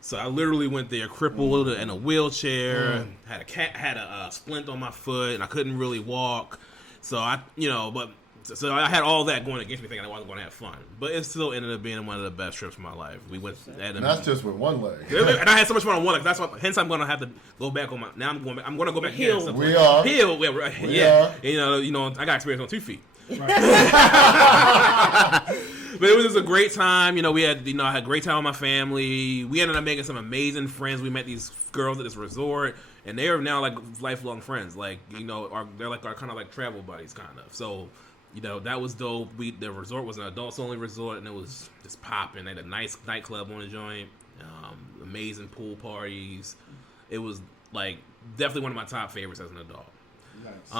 So I literally went there crippled in a wheelchair, had a splint on my foot, and I couldn't really walk. So So I had all that going against me, thinking I wasn't going to have fun, but it still ended up being one of the best trips of my life. We went, and that's just with one leg. And I had so much fun on one leg. That's why, hence, I'm going to have to go back on my. Now I'm going to go back Heel. again. We are heel. Yeah. Are. I got experience on 2 feet. But it was just a great time. We had, I had a great time with my family. We ended up making some amazing friends. We met these girls at this resort, and they are now like lifelong friends. Like, they're like our kind of like travel buddies, kind of. So, that was dope. The resort was an adults only resort, and it was just popping. They had a nice nightclub on the joint, amazing pool parties. It was like definitely one of my top favorites as an adult. Nice.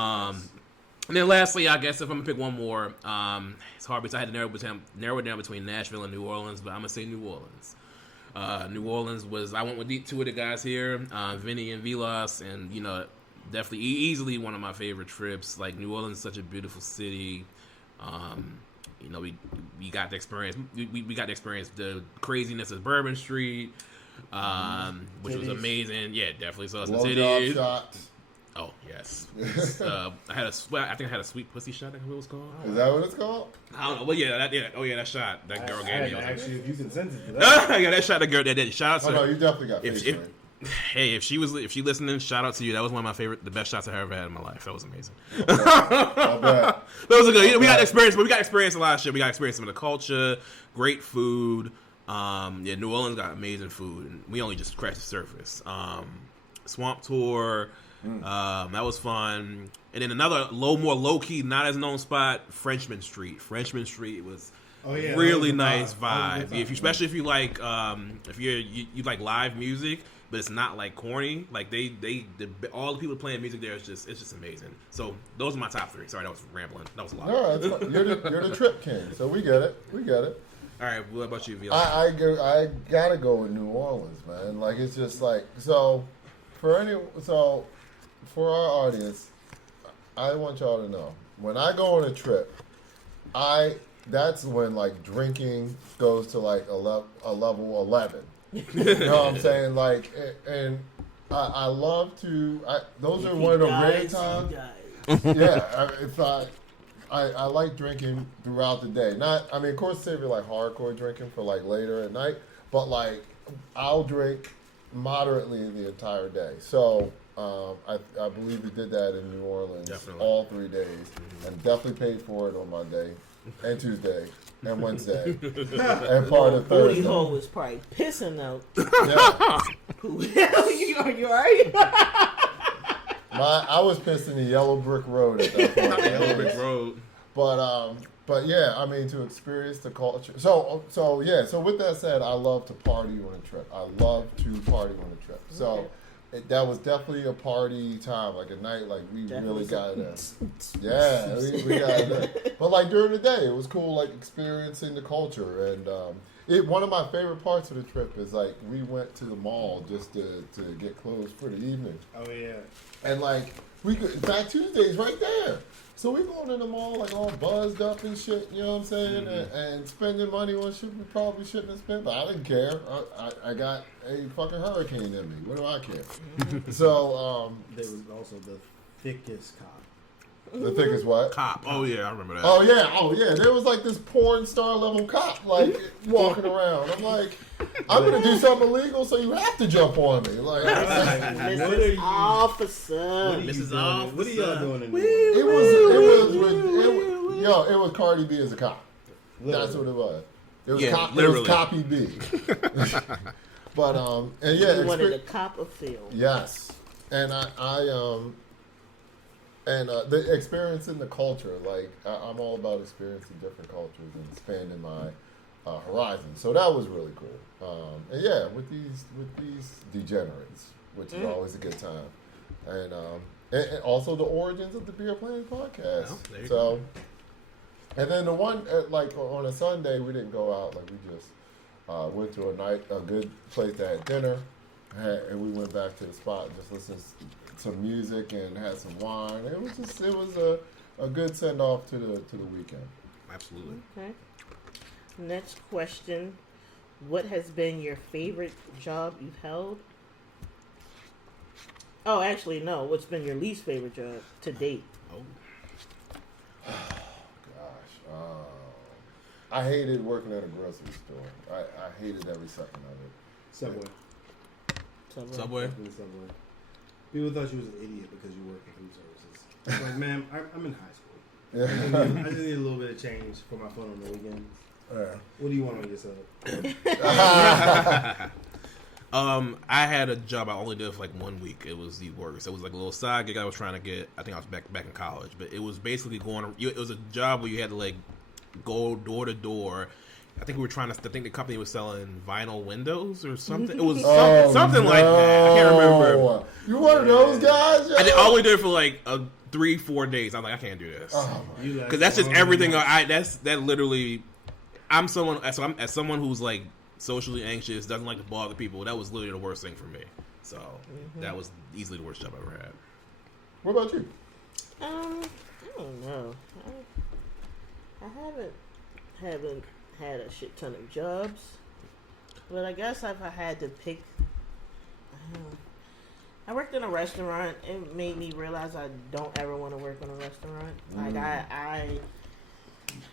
And then lastly, I guess if I'm gonna pick one more, it's hard because I had to narrow it down between Nashville and New Orleans, but I'm gonna say New Orleans. New Orleans I went with two of the guys here, Vinny and Vilas, and definitely easily one of my favorite trips. Like, New Orleans is such a beautiful city. We got to experience the craziness of Bourbon Street, which was amazing. Yeah, definitely saw some titties. Shots. Oh yes, I think I had a sweet pussy shot. I think it was called. Is that what it's called? I don't know. Well, that shot that girl gave me. Actually, if you consented to that. Yeah, that shot the girl that did. Shout out to no, you definitely got face trained. Hey, if she listening, shout out to you. That was one of the best shots I ever had in my life. That was amazing. That was a good. We got experience, but we got experience a lot of shit. We got experience some of the culture, great food. New Orleans got amazing food, and we only just scratched the surface. Swamp tour. That was fun. And then another more low key, not as known spot, Frenchman Street. Frenchman Street was really nice vibe. Especially if you like, if you like live music, but it's not like corny. Like all the people playing music there, it's just amazing. So those are my top 3. Sorry, that was rambling. That was a lot. No, you're the trip king, so we get it. All right, what about you, Vila? I gotta go with New Orleans, man. Like, it's just like for our audience, I want y'all to know, when I go on a trip, that's when like drinking goes to like a level 11. You know what I'm saying? Like, and I love to. Those are one of the rare times. Yeah, I like drinking throughout the day. Of course, save it like hardcore drinking for like later at night, but like I'll drink moderately the entire day. So I believe we did that in New Orleans all 3 days, and definitely paid for it on Monday and Tuesday and Wednesday and part of Thursday. Booty hole was probably pissing out. Yeah. You alright? I was pissed in the Yellow Brick Road at that point. Yellow Brick Road. But yeah, to experience the culture. So with that said, I love to party on a trip. I love to party on a trip. So that was definitely a party time, like a night, like we really got it. Yeah, we got it. But like during the day, it was cool, like experiencing the culture. And one of my favorite parts of the trip is like we went to the mall just to get clothes for the evening. Oh yeah. And like we could, in fact, Tuesday's right there. So we going in the mall like all buzzed up and shit, you know what I'm saying? Mm-hmm. And spending money on shit we probably shouldn't have spent, but I didn't care. I got a fucking hurricane in me. What do I care? So there was also the thickest cop. The thickest what? Cop. Oh yeah, I remember that. Oh yeah. There was like this porn star level cop like walking around. I'm like, I'm gonna do something illegal, so you have to jump on me. Like, Mrs. Officer. What are y'all doing in New Orleans? It was Cardi B as a cop. Literally. That's what it was. It was literally. It was Copy B. But and yeah, you wanted a cop of film. Yes, and the experience in the culture, like I'm all about experiencing different cultures and expanding my horizon. So that was really cool. And yeah, with these degenerates, which is always a good time, and also the origins of the Beer Plans podcast. Oh, so, and then the one like on a Sunday we didn't go out, like we just went to a good place to have dinner, and we went back to the spot and just listened to some music and had some wine. It was a good send off to the weekend. Absolutely. Okay. Next question. What has been your favorite job you've held? Oh, actually, no. What's been your least favorite job to date? Oh. Gosh. I hated working at a grocery store. I hated every second of it. Subway. Subway. Definitely Subway. People thought you was an idiot because you work in food services. It's like, ma'am, I'm in high school. Yeah. I just need a little bit of change for my phone on the weekends. Yeah. What do you want on your sub? I had a job I only did for like 1 week. It was the worst. It was like a little side gig I was trying to get. I think I was back in college, but it was basically it was a job where you had to like go door to door. I think we were trying to. I think the company was selling vinyl windows or something. It was something like that. I can't remember. You one of those guys? Yo? I only did it for like 3-4 days. I'm like, I can't do this because that's just everything. That literally. I'm someone as someone who's like socially anxious, doesn't like to bother people. That was literally the worst thing for me. So that was easily the worst job I ever had. What about you? I don't know. I haven't had a shit ton of jobs, but I guess if I had to pick, I worked in a restaurant. It made me realize I don't ever want to work in a restaurant. Like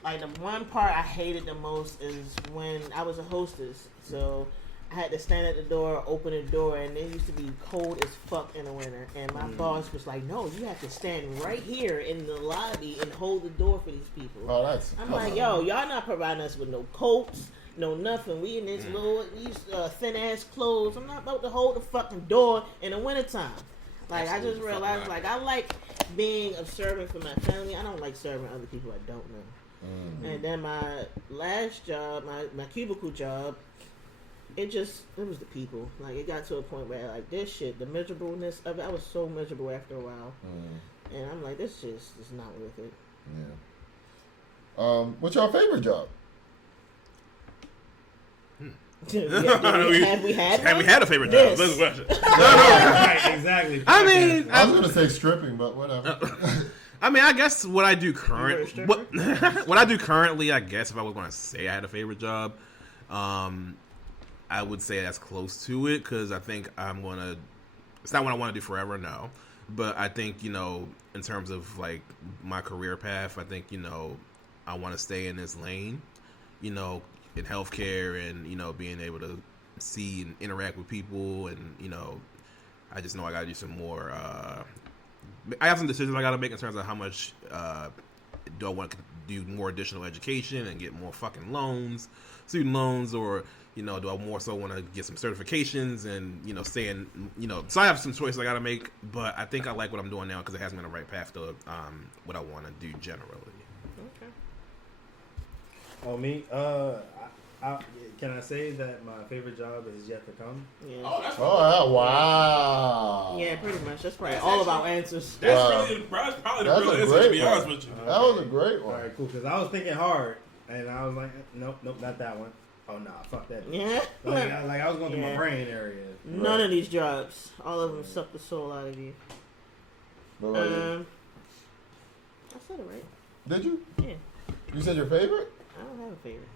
like the one part I hated the most is when I was a hostess. So I had to stand at the door, open the door, and it used to be cold as fuck in the winter. And my boss was like, "No, you have to stand right here in the lobby and hold the door for these people." Oh, that's. I'm like, yo, y'all not providing us with no coats, no nothing. We in this these thin ass clothes. I'm not about to hold the fucking door in the wintertime. Like, I just realized, like, I like being of serving for my family. I don't like serving other people I don't know. And then my last job, my cubicle job, it was the people. Like, it got to a point where, like, this shit, the miserableness of it, I was so miserable after a while. And I'm like, this just is not worth it. Yeah. What's your favorite job? Have we had a favorite job? That's the question. Right, exactly. I mean, I was going to say stripping, but whatever. I mean, I guess what I do what I do currently, I guess if I was going to say I had a favorite job, I would say that's close to it because I think it's not what I want to do forever, no. But I think, in terms of like my career path, I think, I want to stay in this lane, in healthcare and, being able to see and interact with people and, I just know I got to do some more, I have some decisions I got to make in terms of how much do I want to do more additional education and get more fucking loans, student loans, or do I more so want to get some certifications and stay in so I have some choices I got to make, but I think I like what I'm doing now because it has me on the right path to what I want to do generally. Okay. Oh, me? Can I say that my favorite job is yet to come? Yeah. Oh, wow. Yeah, pretty much. That's probably all of our answers. That's probably the real answer, to be honest with you. That was a great one. All right, cool. Because I was thinking hard, and I was like, nope, not that one. Oh, nah, fuck that. Yeah. Like I was going through my brain area. None of these jobs. All of them suck the soul out of you. What about you? I said it right. Did you? Yeah. You said your favorite? I don't have a favorite.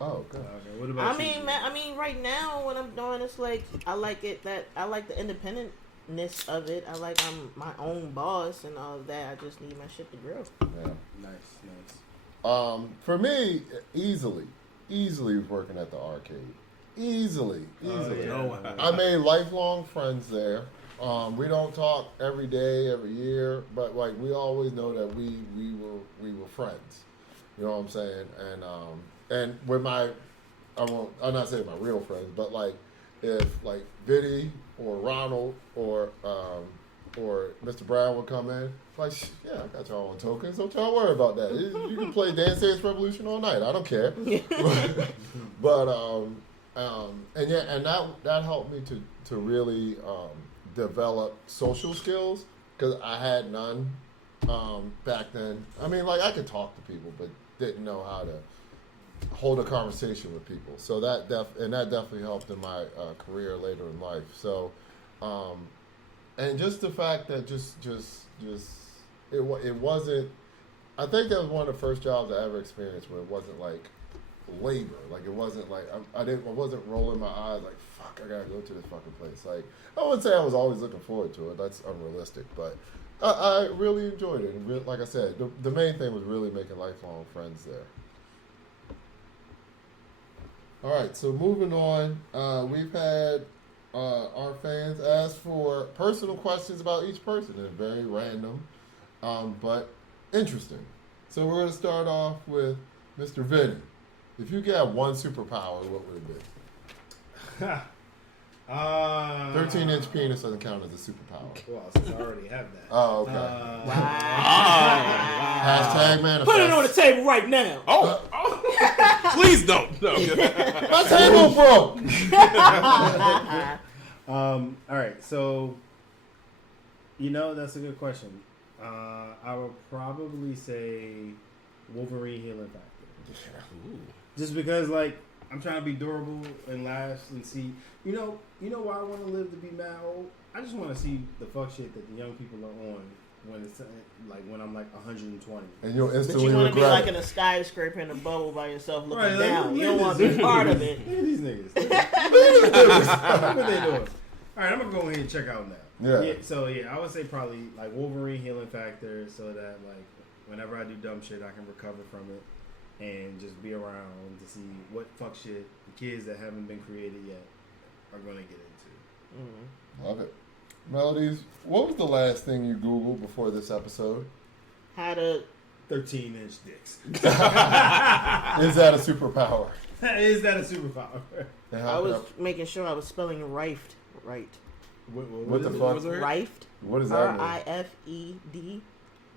Oh, okay. What about you? I mean, right now what I'm doing is like I like the independentness of it. I like I'm my own boss and all of that. I just need my shit to grow. Yeah. Nice. For me, easily working at the arcade. Easily. Yeah. I made lifelong friends there. We don't talk every day, every year, but like we always know that we were friends. You know what I'm saying? And with I'm not saying my real friends, but like if like Biddy or Ronald or Mr. Brown would come in, like yeah, I got y'all on tokens. Don't y'all worry about that. You can play Dance Dance Revolution all night. I don't care. But and that helped me to really develop social skills because I had none back then. I mean, like I could talk to people, but didn't know how to hold a conversation with people. So that definitely helped in my career later in life. So, and just the fact that just it wasn't I think that was one of the first jobs I ever experienced where it wasn't like labor. Like it wasn't like I wasn't rolling my eyes like fuck. I gotta go to this fucking place. Like I wouldn't say I was always looking forward to it. That's unrealistic, but I really enjoyed it. And like I said, the main thing was really making lifelong friends there. All right, so moving on, we've had our fans ask for personal questions about each person. They're very random, but interesting. So we're going to start off with Mr. Vinny. If you could have one superpower, what would it be? 13-inch penis doesn't count as a superpower. Well, since I already have that. Oh, okay. Wow. Hashtag manifest. Put it on the table right now. Oh, please don't. No. My table broke. All right, so that's a good question. I would probably say Wolverine healing factor. Ooh. Just because, like, I'm trying to be durable and last and see. You know why I want to live to be mad old? I just want to see the fuck shit that the young people are on when it's like when I'm like 120. And you'll But instantly you want to be regret like it. in a skyscraper in a bubble by yourself looking Right, like, down. You look don't at want to this. be part of it. Look at these niggas. What they doing? All right, I'm gonna go ahead and check out now. Yeah. So I would say probably like Wolverine healing factor, so that like whenever I do dumb shit, I can recover from it and just be around to see what fuck shit the kids that haven't been created yet are gonna get into. Love it. Melodies, what was the last thing you Googled before this episode? How to 13-inch dicks. Is that a superpower? Is that a superpower? And I how was could making sure I was spelling rift right. What the is it? fuck? Was it? Rift. What does that mean? R-I-F-E-D.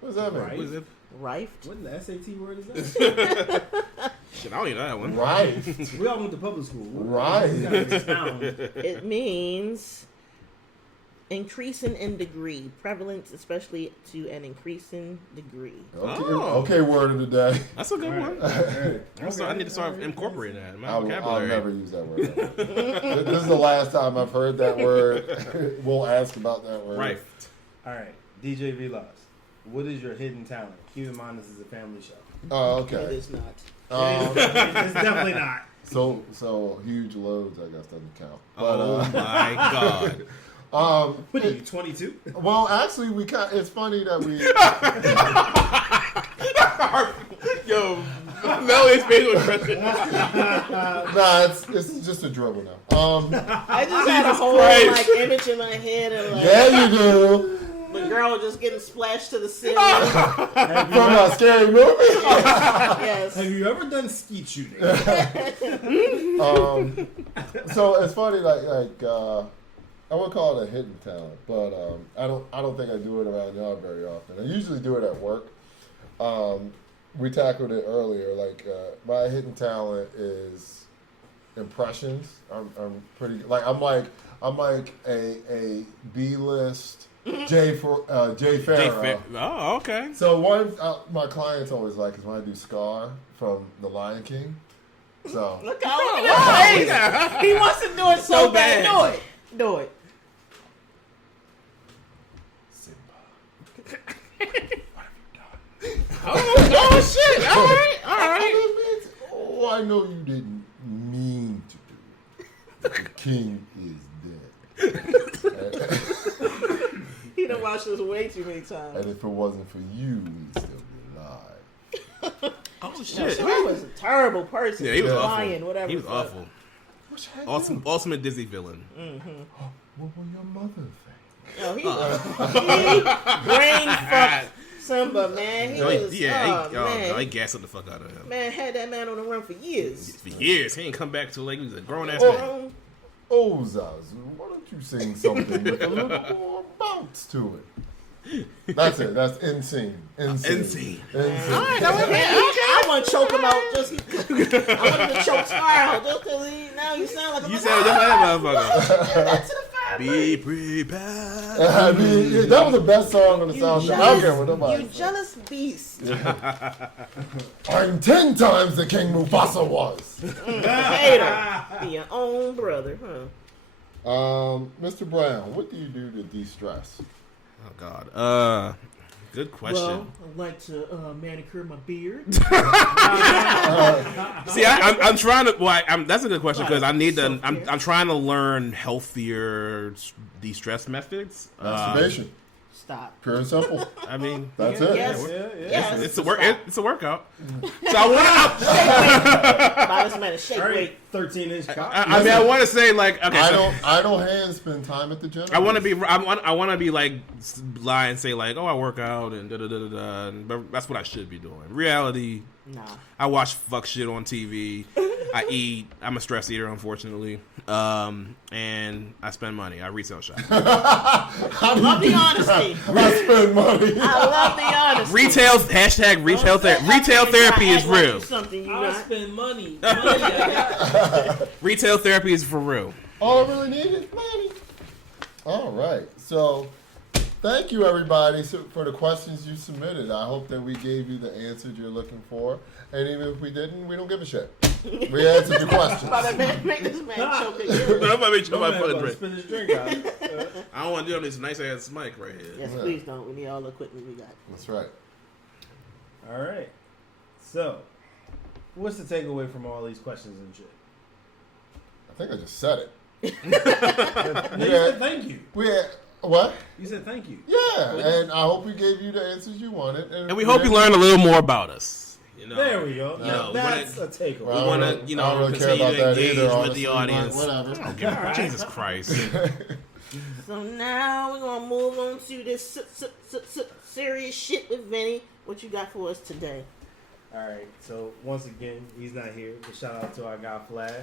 What does that mean? Right. What is it? Rift. What in the SAT word is that? Shit, I don't even know that one. Right. We all went to public school. Right. We gotta expound. It means increasing in degree, prevalence especially to an increasing degree. Okay, Oh. okay, word of the day. That's a good All one. right. I need to start incorporating that in my I'll vocabulary. never use that word. This is the last time I've heard that word. We'll ask about that word. Right. All right, DJ Vilas, what is your hidden talent? Keep in mind this is a family show. Oh, It okay. is not. It's definitely not. So huge loads, I guess, doesn't count. But, Oh my god. What are you, 22? well, actually, it's funny that we. Yo, Melly's facial expression. Nah, it's just a dribble now. I just had a whole Christ. like image in my head of like Yeah, you do. the girl just getting splashed to the ceiling. From a scary movie. Yes. Have you ever done skeet shooting? So it's funny, like I would call it a hidden talent, but I don't think I do it around y'all very often. I usually do it at work. We tackled it earlier. Like my hidden talent is impressions. I'm pretty like a B-list Jay Farrow. Oh, okay. So one my clients always like is when I do Scar from The Lion King. So Look out! Look at his face. He wants to do it so bad. bad. Do it. Do it. Simba. Oh shit! All right, all right. Oh, I know you didn't mean to do it. The king is dead. He done watched this way too many times. And if it wasn't for you, we'd still be alive. Oh No, shit! so he was a terrible person. Yeah, he was lying, awful. whatever. He was the fuck. awful. What's that? Awesome, ultimate Disney villain. What will your mother think? No, he brain fucked Simba, man. He was, he gassed the fuck out of him. man had that man on the run for years. For years, he ain't come back till like he was a grown ass Oh. man. Oh, Zazu, why don't you sing something with a little more bounce to it? That's it. That's insane. Insane. I want to choke him out just. I want him to choke Scar out just because now you sound like a You sound just like that motherfucker. That's to the fire. Be prepared. I mean, yeah, that was the best song on the soundtrack. I don't care what nobody You says. jealous beast. I'm 10 times the King Mufasa was. Hater. Be your own brother, huh? Mr. Brown, what do you do to de-stress? Oh God. Good question. Well, I'd like to manicure my beard. See, I'm trying to. Well, that's a good question because I need to. I'm trying to learn healthier de-stress methods. Masturbation. Stop. Pure and simple. I mean, That's it. Yes. it's a workout. So I want. Shake All right, weight. 13-inch cock. I mean, I want to say like, okay, Idle hands spend time at the gym. I want to be. I want to be like lie and say like, oh, I work out and da da da da. But that's what I should be doing. Reality. Nah. I watch fuck shit on TV. I eat. I'm a stress eater, unfortunately. And I spend money. I retail shop. I love the honesty. I spend money. I love the honesty. Retail hashtag retail therapy. Retail therapy is real. Something you I not. spend money. Money. Retail therapy is for real. All I really need is money. All right. So, thank you, everybody, for the questions you submitted. I hope that we gave you the answers you're looking for. And even if we didn't, we don't give a shit. We answered your questions. About to make this man choke again. I'm about to make sure My my man foot about to drink. spit his drink out. I don't want to do it on this nice ass mic right here. Yes, Yeah. please don't. We need all the equipment we got. That's right. All right. So, what's the takeaway from all these questions and shit? I think I just said it. No, you said thank you. What? You said thank you. Yeah, and I hope we gave you the answers you wanted. And we hope you learned a little more about us. You know, There we go. No, That's a takeaway. Well, we want I to, don't really care continue about to that engage either, with honestly, the but audience. whatever. Okay, Jesus Christ. So now we're gonna move on to this serious shit with Vinny. What you got for us today? All right. So once again, he's not here. But shout out to our guy Flash.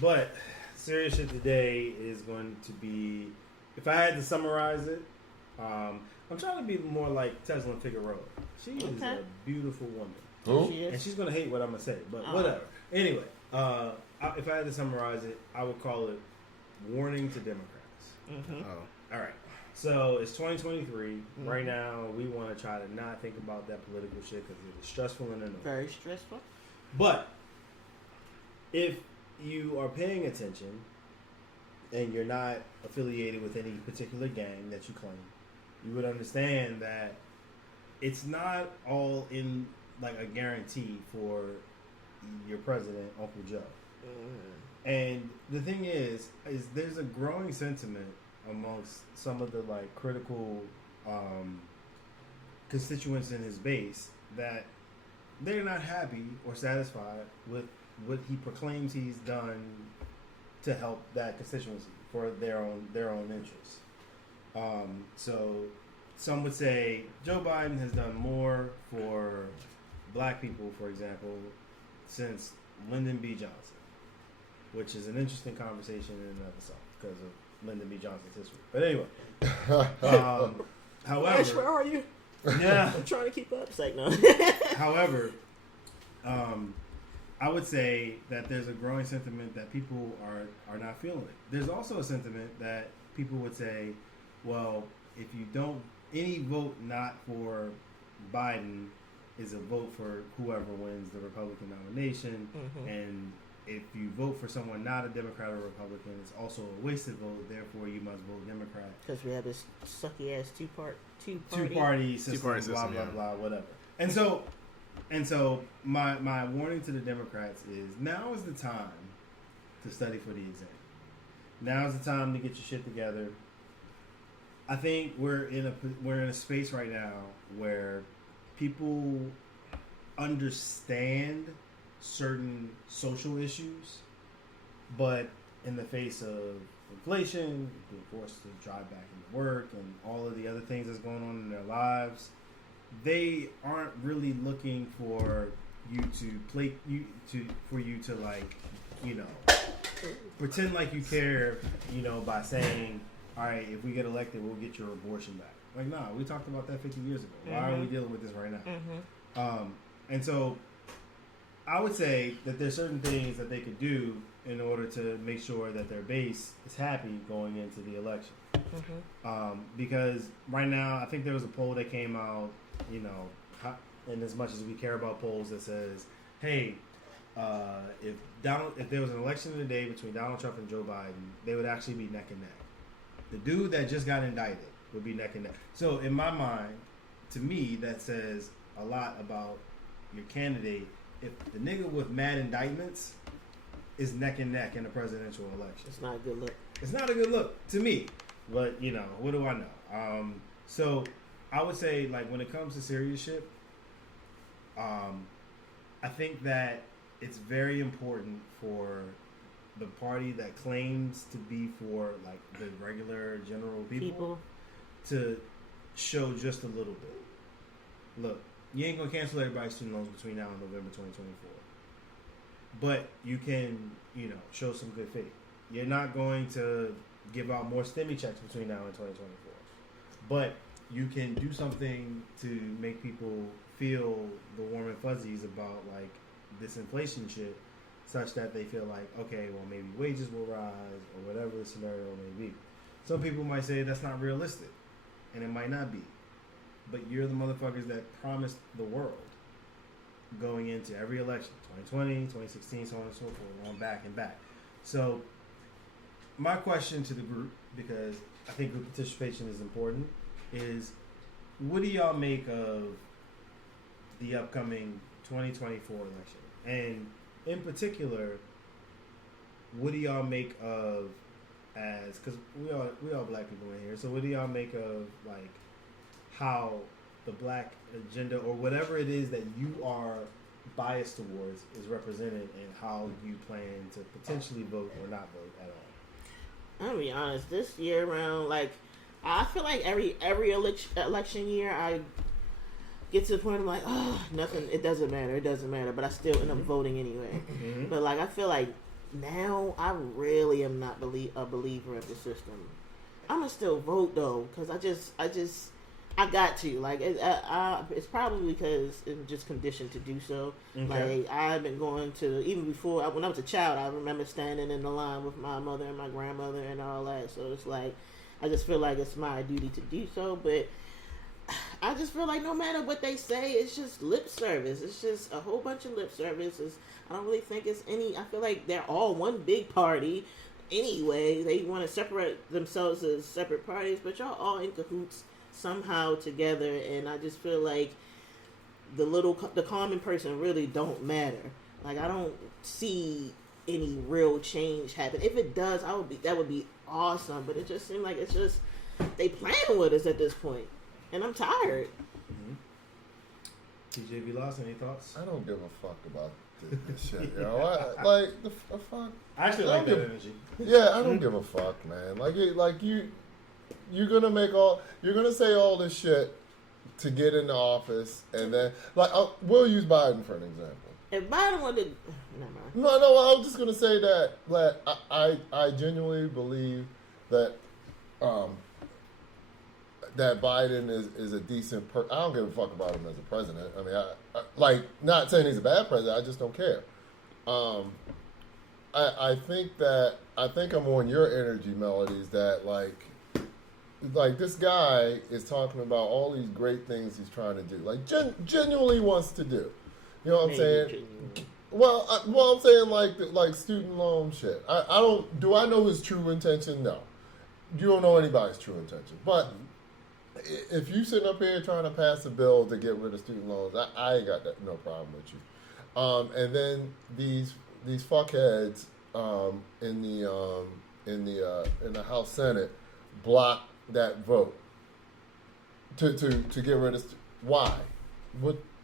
But serious shit today is going to be, if I had to summarize it, I'm trying to be more like Tesla Figueroa. She is a beautiful woman. Who? She And is. she's gonna hate what I'm gonna say, but whatever. Anyway, if I had to summarize it, I would call it "Warning to Democrats." Oh. All right. So it's 2023 right now. We want to try to not think about that political shit because it is stressful and annoying. Very stressful. But if you are paying attention and you're not affiliated with any particular gang that you claim, you would understand that it's not all in like a guarantee for your president, Uncle Joe. And the thing is there's a growing sentiment amongst some of the like critical constituents in his base that they're not happy or satisfied with what he proclaims he's done to help that constituency for their own interests. So some would say Joe Biden has done more for black people, for example, since Lyndon B. Johnson, which is an interesting conversation in and of itself because of Lyndon B. Johnson's history. But anyway, Flash, where however, are you? yeah. I'm trying to keep up. It's like no. However, I would say that there's a growing sentiment that people are not feeling it. There's also a sentiment that people would say, well, if you don't, any vote not for Biden is a vote for whoever wins the Republican nomination, and if you vote for someone not a Democrat or Republican, it's also a wasted vote. Therefore, you must vote Democrat. Because we have this sucky ass two party system, Two-party blah system, blah yeah. blah, whatever. And so my warning to the Democrats is now is the time to study for the exam. Now is the time to get your shit together. I think we're in a space right now where people understand certain social issues, but in the face of inflation, being forced to drive back into work, and all of the other things that's going on in their lives, they aren't really looking for you to like, you know, pretend like you care, you know, by saying, all right, if we get elected, we'll get your abortion back. Like, nah, we talked about that 50 years ago. Why are we dealing with this right now? And so I would say that there's certain things that they could do in order to make sure that their base is happy going into the election. Because right now, I think there was a poll that came out, you know, and as much as we care about polls, that says, hey, if there was an election today between Donald Trump and Joe Biden, they would actually be neck and neck. The dude that just got indicted would be neck and neck. So in my mind, to me, that says a lot about your candidate. If the nigga with mad indictments is neck and neck in a presidential election, It's not a good look. it's not a good look to me. But you know, what do I know? So I would say, like, when it comes to serious shit, I think that it's very important for the party that claims to be for like the regular general people. To show just a little bit. Look, you ain't gonna cancel everybody's student loans between now and November 2024, but you can, you know, show some good faith. You're not going to give out more STEMI checks between now and 2024, but you can do something to make people feel the warm and fuzzies about like this inflation shit, such that they feel like, okay, well, maybe wages will rise or whatever the scenario may be. Some people might say that's not realistic, and it might not be, but you're the motherfuckers that promised the world going into every election, 2020, 2016, so on and so forth, going back and back. So my question to the group, because I think group participation is important, is what do y'all make of the upcoming 2024 election? And in particular, what do y'all make of, as, because we all black people in here, so what do y'all make of like how the black agenda or whatever it is that you are biased towards is represented, and how you plan to potentially vote or not vote at all? I'll be honest, this year around, like, I feel like every election year I get to the point I'm like, oh, nothing, it doesn't matter, but I still end up voting anyway. But like, I feel like now I really am not a believer of the system. I'm gonna still vote though, because I got to, like, it's probably because I'm just conditioned to do so. Okay. Like, I've been going to, even before, when I was a child, I remember standing in the line with my mother and my grandmother and all that. So it's like, I just feel like it's my duty to do so. But I just feel like no matter what they say, it's just lip service. It's just a whole bunch of lip service. I don't really think it's any, I feel like they're all one big party anyway. They want to separate themselves as separate parties, but y'all all in cahoots somehow together, and I just feel like the common person really don't matter. Like, I don't see any real change happen. If it does, that would be awesome, but it just seems like it's just they playing with us at this point, and I'm tired. TJ Lost, any thoughts? I don't give a fuck about this shit, you know. Like the fuck. I actually like that energy. Yeah, I don't give a fuck, man. You're gonna say all this shit to get into office, and then we'll use Biden for an example. If Biden wanted, never mind. No, I was just gonna say that I genuinely believe that that Biden is a decent person. I don't give a fuck about him as a president. I mean, I like, not saying he's a bad president. I just don't care. I think I'm on your energy, Melodies, that like this guy is talking about all these great things he's trying to do, like genuinely wants to do. You know what I'm saying? Well, I'm saying like student loan shit. I don't. Do I know his true intention? No. You don't know anybody's true intention. But if you sitting up here trying to pass a bill to get rid of student loans, I ain't got no problem with you. And then these fuckheads in the House Senate block that vote to get rid of. Why?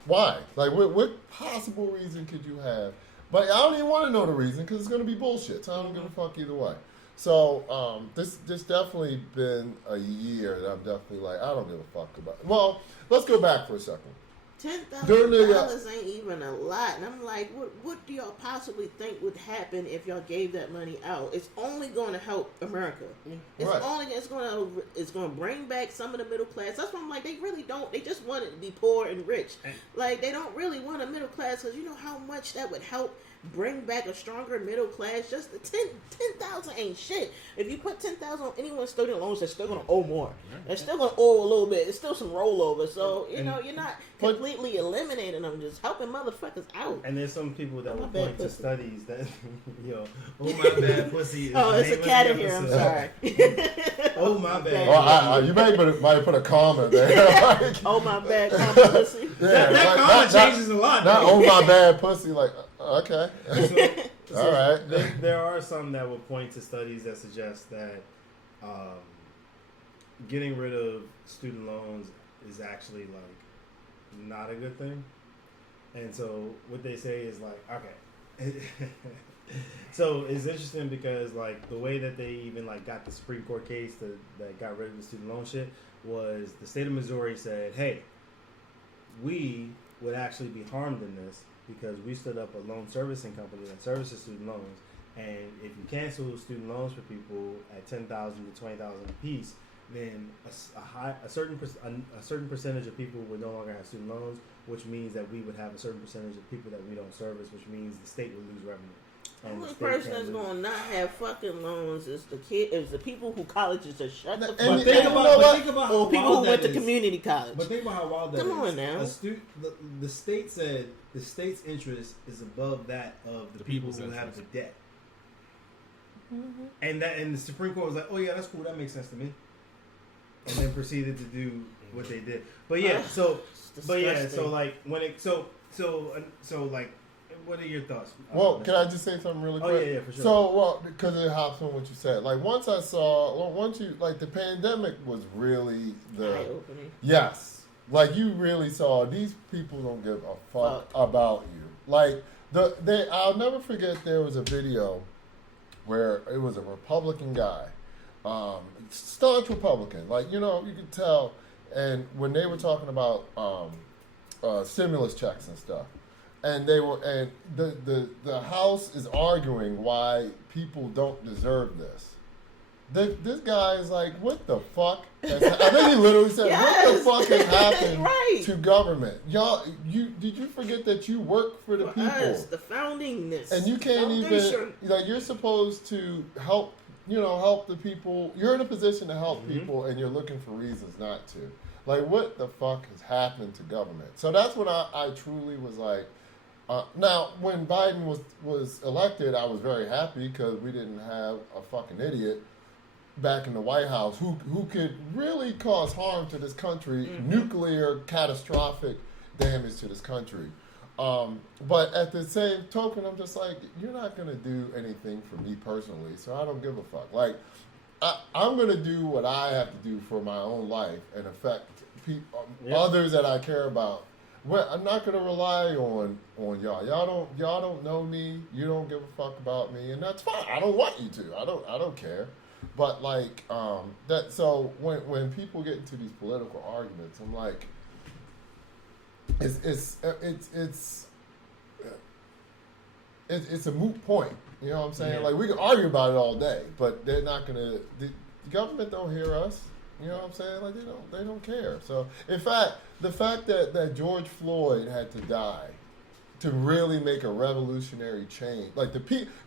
Why? Like, what possible reason could you have? But I don't even want to know the reason, because it's going to be bullshit. So I don't give a fuck either way. So this definitely been a year that I'm definitely like, I don't give a fuck about. Well, let's go back for a second. $10,000 ain't even a lot, and I'm like, what do y'all possibly think would happen if y'all gave that money out? It's only going to help America. It's going to bring back some of the middle class. That's why I'm like, they really don't. They just want it to be poor and rich. Like, they don't really want a middle class, because you know how much that would help bring back a stronger middle class. Just 10,000 ain't shit. If you put 10,000 on anyone's student loans, they're still gonna owe more. They're still gonna owe a little bit. It's still some rollover. So you're not completely eliminating them, just helping motherfuckers out. And there's some people that will my bad point to pussy. studies that, oh my bad pussy. Oh, it's a cat in here. I'm sorry. Oh my bad. Oh, you might put a comma there. Like, Oh my bad, common pussy. yeah, That comment changes a lot. Not oh my bad pussy. Like okay, So all right. There are some that will point to studies that suggest that getting rid of student loans is actually like not a good thing. And so what they say is like, okay. So it's interesting because like the way that they even like got the Supreme Court case that got rid of the student loan shit was the state of Missouri said, hey, we would actually be harmed in this because we stood up a loan servicing company that services student loans, and if you cancel student loans for people at $10,000 to $20,000 a piece, then a certain percentage of people would no longer have student loans, which means that we would have a certain percentage of people that we don't service, which means the state would lose revenue. The only person that's gonna not have fucking loans is the people who colleges are shut the fuck But down. think about Or how people wild who went that to is. community college. But think about how wild that is. Come on now. The state said the state's interest is above that of the people people's who have the interest. debt. And the Supreme Court was like, oh yeah, that's cool, that makes sense to me. And then proceeded to do what they did. But yeah, so like when it so like, what are your thoughts? Well, can I just say something really quick? Oh yeah, for sure. So, because it hops on what you said. Like, the pandemic was really eye-opening. yes. Like, you really saw these people don't give a fuck about you. Like, I'll never forget there was a video where it was a Republican guy, staunch Republican. Like, you could tell. And when they were talking about stimulus checks and stuff, and the House is arguing why people don't deserve this. This guy is like, what the fuck? I think he literally said, what the fuck has happened to government? Y'all, did you forget that you work for the people? Us, the foundingness. And you can't even, like, you're supposed to help the people. You're in a position to help people, and you're looking for reasons not to. Like, what the fuck has happened to government? So that's when I truly was like, now, when Biden was elected, I was very happy because we didn't have a fucking idiot back in the White House who could really cause harm to this country, nuclear catastrophic damage to this country. But at the same token, I'm just like, you're not going to do anything for me personally, so I don't give a fuck. Like, I'm going to do what I have to do for my own life and affect others that I care about. Well, I'm not going to rely on y'all. Y'all don't know me. You don't give a fuck about me, and that's fine. I don't want you to. I don't care. But like that. So when people get into these political arguments, I'm like, it's a moot point. You know what I'm saying? Yeah. Like, we can argue about it all day, but they're not gonna. The government don't hear us. You know what I'm saying? Like, they don't care. So, in fact, the fact that George Floyd had to die to really make a revolutionary change, like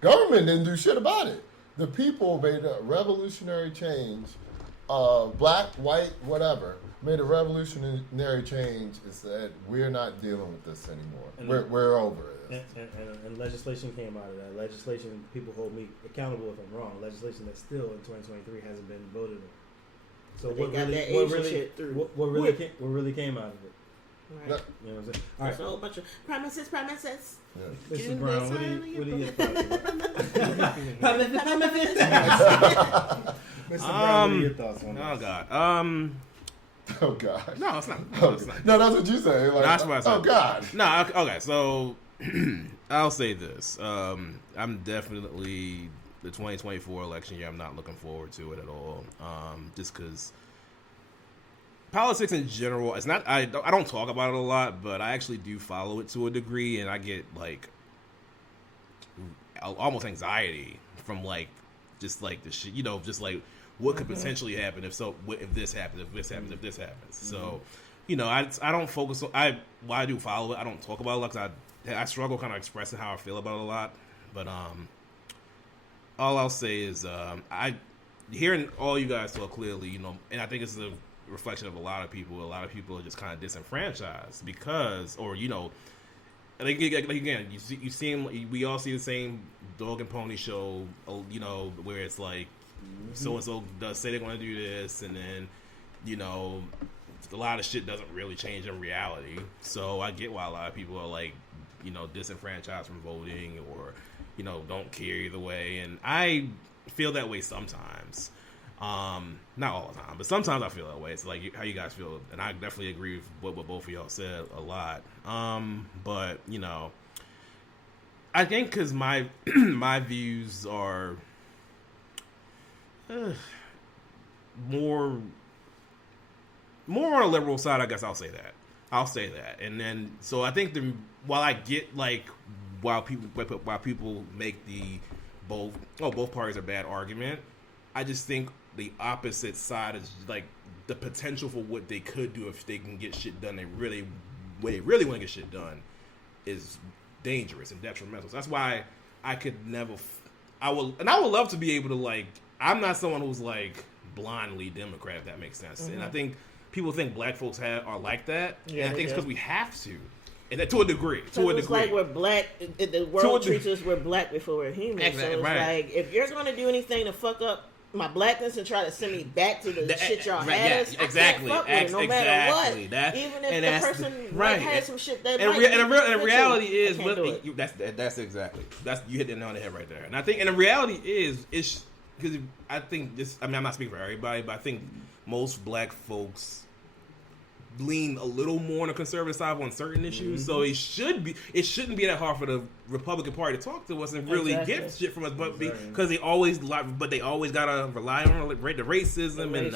government didn't do shit about it. The people made a revolutionary change. Black, white, whatever, made a revolutionary change and said, we're not dealing with this anymore. We're over it. And legislation came out of that. Legislation, people hold me accountable if I'm wrong. Legislation that still in 2023 hasn't been voted on. So what really came out of it? Right. You know what I'm saying? All right. So a whole bunch of promises. Yeah. Mr. Brown, what are your thoughts? Promises. Mr. Brown, what are your thoughts on this? Oh God. Oh God. No, it's not. Oh, It's not. no, that's what you say. Like, That's what I said. oh God. No, okay. So I'll say this. I'm definitely the 2024 election year. I'm not looking forward to it at all. Just because politics in general, it's not. I don't talk about it a lot, but I actually do follow it to a degree, and I get like almost anxiety from just like the shit. Just like what could potentially happen if this happens, if this happens, if this happens. So you know, I don't focus on I do follow it. I don't talk about it because I struggle kind of expressing how I feel about it a lot. But all I'll say is I hearing all you guys talk clearly, you know, and I think it's a reflection of a lot of people. A lot of people are just kind of disenfranchised because, or you know, like again, we all see the same dog and pony show, you know, where it's like so and so does say they're going to do this, and then you know, a lot of shit doesn't really change in reality. So I get why a lot of people are like, you know, disenfranchised from voting, or you know, don't care either way, and I feel that way sometimes. Not all the time, but sometimes I feel that way. It's like how you guys feel, and I definitely agree with what both of y'all said a lot. But you know, I think because my my views are more on a liberal side, I guess I'll say that. And then so I think while I get like while people make the both parties are bad argument, I just think the opposite side is like the potential for what they could do if they can get shit done. When they really want to get shit done is dangerous and detrimental. So that's why I could never. I would love to be able to like. I'm not someone who's like blindly Democrat, if that makes sense. Mm-hmm. And I think people think black folks are like that. Yeah, and I think it's because we have to. And to a degree. It's like we're black. The world treats us we're black before we're human. Exactly, so it's like if you're going to do anything to fuck up my blackness and try to send me back to the shit y'all had us, exactly. I can't fuck with it, no matter what. Even if the person had some shit that and the reality is that's exactly you hit the nail on the head right there. And I think the reality is it's because I think this. I mean, I'm not speaking for everybody, but I think most black folks lean a little more on the conservative side on certain issues, so it shouldn't be that hard for the Republican Party to talk to us and really get shit from us, but because they always gotta rely on the racism and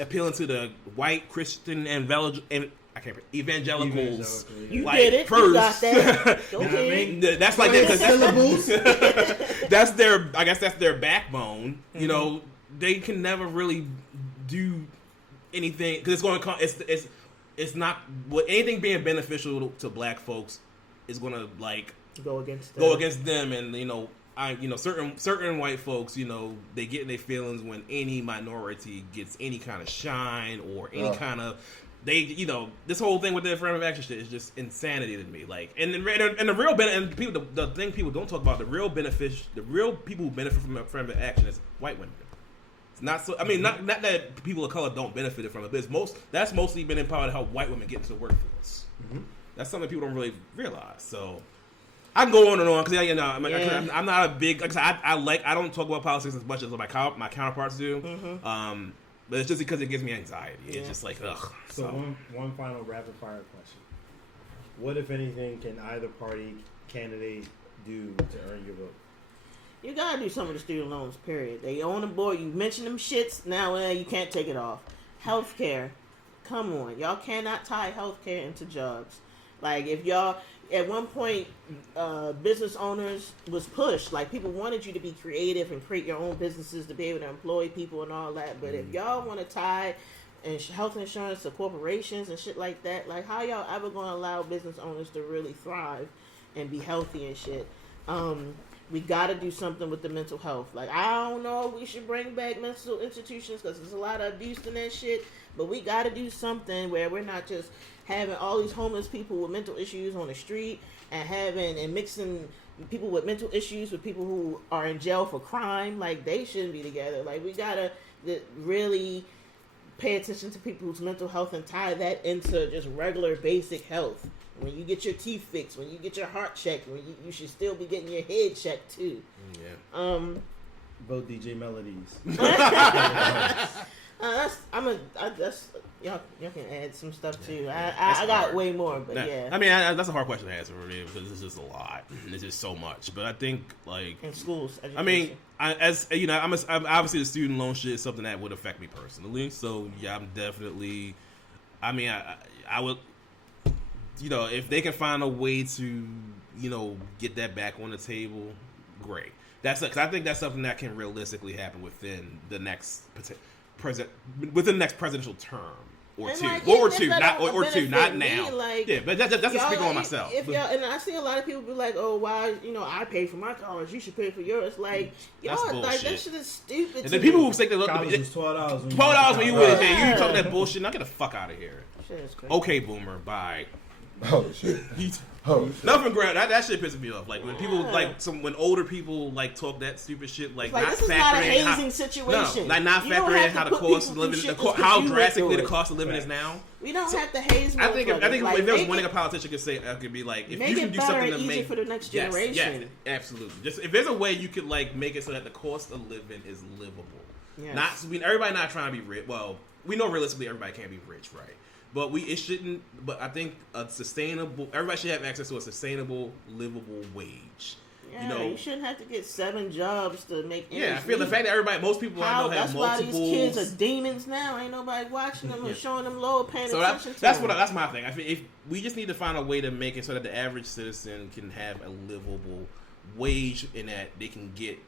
appealing to the white Christian and evangelicals. You did it. First. You got that. That's like syllables. That's their. I guess that's their backbone. Mm-hmm. You know, they can never really do anything because it's going to come. It's not what anything being beneficial to black folks is going to like go against them, and you know certain white folks, you know, they get in their feelings when any minority gets any kind of shine or any kind of this whole thing with the affirmative action shit is just insanity to me. Like, and the real benefit, and people, the thing people don't talk about, the real people who benefit from affirmative action is white women. Not so. I mean, not that people of color don't benefit from it, but that's mostly been empowered to help white women get into the workforce. Mm-hmm. That's something people don't really realize. So I can go on and on because I'm not a big. Like I don't talk about politics as much as my counterparts do. Mm-hmm. But it's just because it gives me anxiety. Yeah. It's just like ugh. So one final rapid fire question: what, if anything, can either party candidate do to earn your vote? You gotta do some of the student loans, period. They own the board. You mention them shits, now you can't take it off. Healthcare. Come on. Y'all cannot tie healthcare into jobs. Like, if y'all, at one point, business owners was pushed. Like, people wanted you to be creative and create your own businesses to be able to employ people and all that. But if y'all want to tie health insurance to corporations and shit like that, like, how y'all ever going to allow business owners to really thrive and be healthy and shit? We got to do something with the mental health. Like, I don't know if we should bring back mental institutions because there's a lot of abuse in that shit. But we got to do something where we're not just having all these homeless people with mental issues on the street and mixing people with mental issues with people who are in jail for crime. Like, they shouldn't be together. Like, we got to really pay attention to people's mental health and tie that into just regular basic health. When you get your teeth fixed, when you get your heart checked, when you should still be getting your head checked too. Yeah. Vote DJ Melodies. Y'all can add some stuff too. I got way more, but yeah. I mean, that's a hard question to answer for me because it's just a lot. It's just so much. But I think like in schools. Education. I mean, as you know, I'm obviously the student loan shit is something that would affect me personally. So yeah, I'm definitely. I mean, I would. You know, if they can find a way to, you know, get that back on the table, great. Because I think that's something that can realistically happen within the next presidential term. or And two, like, or even two, if that not don't or two, benefit not me, now. like, Yeah, but that's just y'all, speaking on myself. If y'all, and I see a lot of people be like, "Oh, why? I pay for my college. You should pay for yours." Like, That's y'all, like bullshit. that shit is stupid. And to the people me. who think that College was $12. $12 when you Right. would pay, you talking that bullshit. Now get the fuck out of here. Shit is crazy. Okay, boomer, bye. Oh shit. Oh shit. Nothing ground. That shit pisses me off. Like when people Yeah. when older people like talk that stupid shit, like, Like, not this is not a factoring in hazing how, situation. No, like not You don't factoring have in how to the put cost of people living, through shit how just 'cause you went drastically through the it. cost of living Right. is now. We don't have to haze. I think if there was make one thing it, a politician could say, I could be like, if make you can it do better something and to easier make for the next yes, generation. yes, absolutely. Just if there's a way you could like make it so that the cost of living is livable. Yes. Not, I mean, everybody not trying to be rich. Well, we know realistically everybody can't be rich, right? But it shouldn't. But I think a sustainable. Everybody should have access to a sustainable, livable wage. Yeah, you shouldn't have to get 7 jobs to make. Yeah, I feel the fact that most people I know have that's why multiple. these kids are demons now. Ain't nobody watching them or showing them low, paying So attention to that's them. that's my thing. I feel if we just need to find a way to make it so that the average citizen can have a livable wage, and that they can get.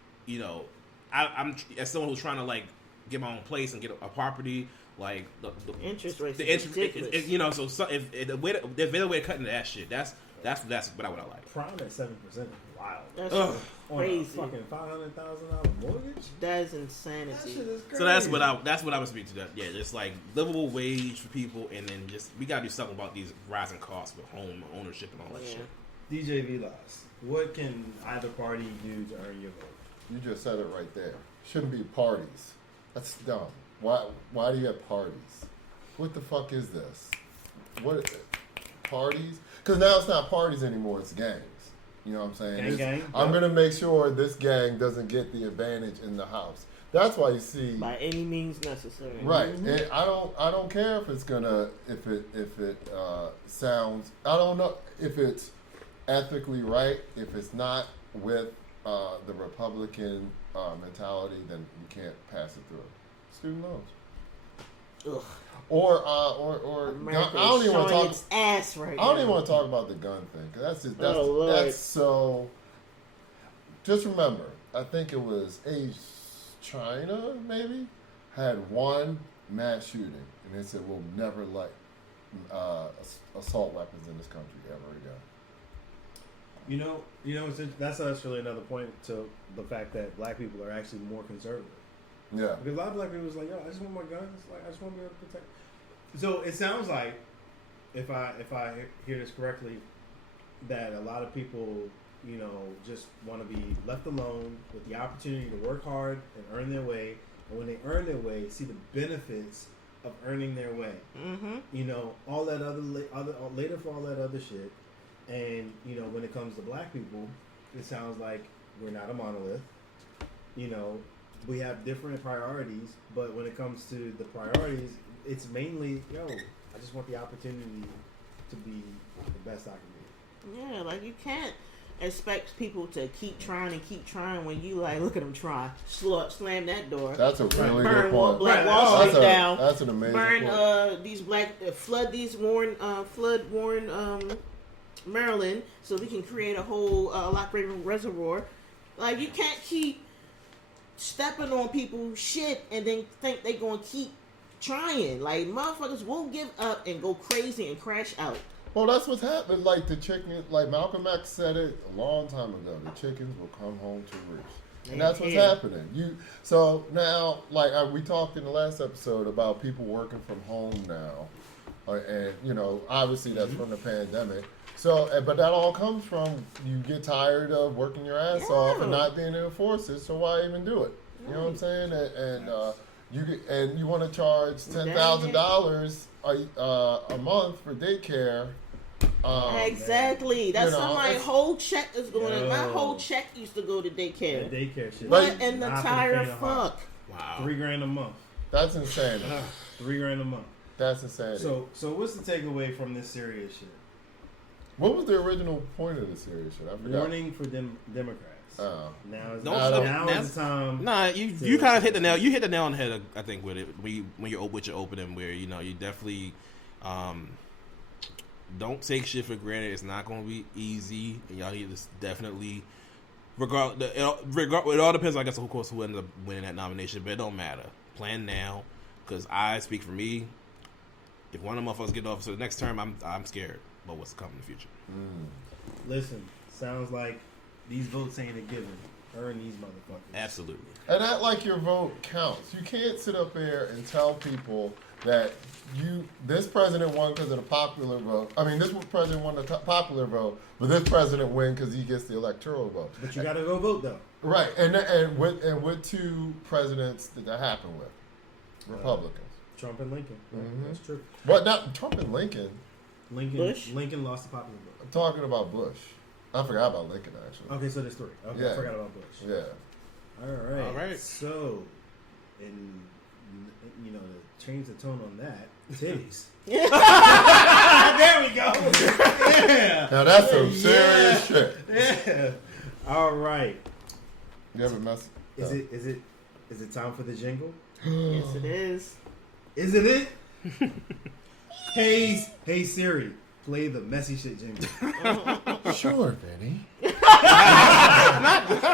I'm as someone who's trying to like get my own place and get a property. Like the interest rates, the is interest, ridiculous. so if there's a better way of cutting that shit. That's what I like. Prime at 7% is wild. That's Ugh. On crazy. a fucking $500,000 mortgage. That is That insanity. shit is crazy. So that's what I would speak to that. Yeah, just like livable wage for people, and then just we gotta do something about these rising costs with home ownership and all that Yeah. shit. DJ Vilas, what can either party do to earn your vote? You just said it right there. Shouldn't be parties. That's dumb. Why do you have parties? What the fuck is this? What is it? Parties? Because now it's not parties anymore. It's gangs. You know what I'm saying? Gang. I'm gonna make sure this gang doesn't get the advantage in the house. That's why you see. By any means necessary. Right. And I don't care if it's gonna if it sounds. I don't know if it's ethically right. If it's not with the Republican mentality, then you can't pass it through. Student loans. Ugh. Or America I don't is even want to showing talk. its ass right I don't now. even want to talk about the gun thing because that's just Oh, Lord. that's so. Just remember, I think it was China maybe had one mass shooting, and they said we'll never let assault weapons in this country ever again. That's actually another point to the fact that black people are actually more conservative. Yeah. Because a lot of black people was like, yo, I just want my guns. Like, I just want to be able to protect. So it sounds like, if I hear this correctly, that a lot of people, just want to be left alone with the opportunity to work hard and earn their way. And when they earn their way, see the benefits of earning their way. Mm-hmm. All that later for all that other shit. And when it comes to black people, it sounds like we're not a monolith. We have different priorities, but when it comes to the priorities, it's mainly, I just want the opportunity to be the best I can be. Yeah, like you can't expect people to keep trying when you like look at them try, slam that door, That's a really burn good point. Black Wall Street down, That's an amazing burn point. flood Maryland so we can create a whole Lock Raven reservoir. Like you can't keep stepping on people's shit and then think they gonna keep trying. Like motherfuckers will give up and go crazy and crash out. Well, that's what's happened. Like the chicken, like Malcolm X said it a long time ago. The chickens will come home to roost, and that's what's happening. So now, like we talked in the last episode about people working from home now, and obviously that's from the pandemic. So, but that all comes from you get tired of working your ass off and not being able to enforce it. So why even do it? You know what I'm saying? And you want to charge $10,000 a month for daycare. Exactly. That's how my whole check is going. My whole check used to go to daycare. That daycare shit. What in the entire fuck? Wow. $3,000 a month. That's insane. $3,000 a month. That's insane. So what's the takeaway from this serious shit? What was the original point of the series? I forgot. Warning for Democrats. Oh. Now is the time. Nah, you kind of hit the nail. You hit the nail on the head, I think, with it when you're with your opening, where you definitely don't take shit for granted. It's not going to be easy, and y'all need to definitely it all depends, I guess, of course, who ends up winning that nomination, but it don't matter. Plan now, because I speak for me. if one of the motherfuckers get off to the next term, I'm scared about what's coming in the future. Listen, sounds like these votes ain't a given. Earn these motherfuckers. Absolutely. And act like your vote counts. You can't sit up there and tell people that this president won because of the popular vote. I mean, this president won the popular vote, but this president win because he gets the electoral vote. But you gotta go vote though. Right, and with two presidents that happened with Republicans. Trump and Lincoln. Mhm. That's true. But not Trump and Lincoln. Bush? Lincoln lost the popular vote. I'm talking about Bush. I forgot about Lincoln actually. Okay, so there's 3. Okay, Yeah. I forgot about Bush. Yeah. All right. All So, and to change the tone on that, titties. There we go. Yeah. Now that's some serious shit. Yeah. All right. You ever mess? Is it time for the jingle? Yes, it is. Is it? Hey Siri, play the messy shit jingle. Sure, Benny.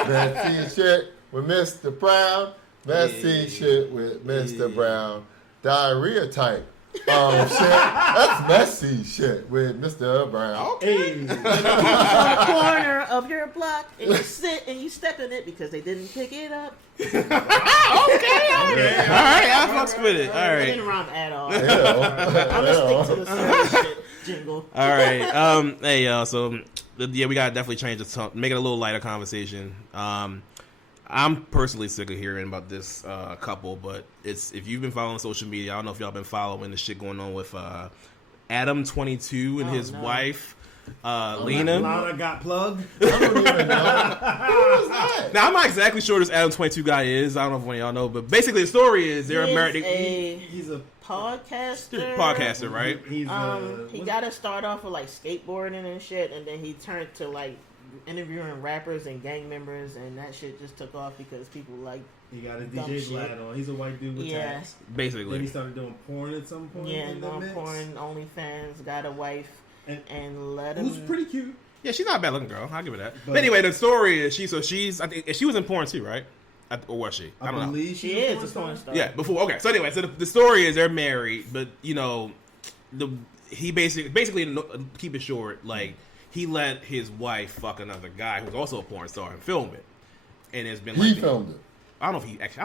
Messy shit with Mr. Brown. Messy shit with Mr. Brown. Diarrhea type. Shit. That's messy shit with Mr. Brown. Hey. On the corner of your block, and you sit and you step in it because they didn't pick it up. Okay. All right. I fucks with it. All It right. didn't rhyme at all. Ew. I'm gonna stick to the serious shit jingle. All right. Hey, y'all. So, yeah, we gotta definitely change the tone, make it a little lighter conversation. I'm personally sick of hearing about this couple, but if you've been following social media, I don't know if y'all been following the shit going on with Adam 22 and his wife Lana. Lana got plugged. I don't even know. Who was that? Now I'm not exactly sure who this Adam 22 guy is. I don't know if one of y'all know, but basically the story is they're married. He's a podcaster, right? He's he got to start off with like skateboarding and shit, and then he turned to like interviewing rappers and gang members, and that shit just took off because people like. He got a dumb DJ shit. Vlad on. He's a white dude with Yeah. tats. Then Basically, he started doing porn at some point. Yeah, in the doing mix. porn, OnlyFans, got a wife, and let him. Who's pretty cute. yeah, she's not a bad looking girl. I'll give her that. But- But anyway, the story is she's I think she was in porn too, right? Or was she? I don't know. believe She she's is a porn star. Yeah, before. Okay, so anyway, so the story is they're married, but he basically keep it short, like he let his wife fuck another guy who's also a porn star and film it, and it's been He like filmed it. I don't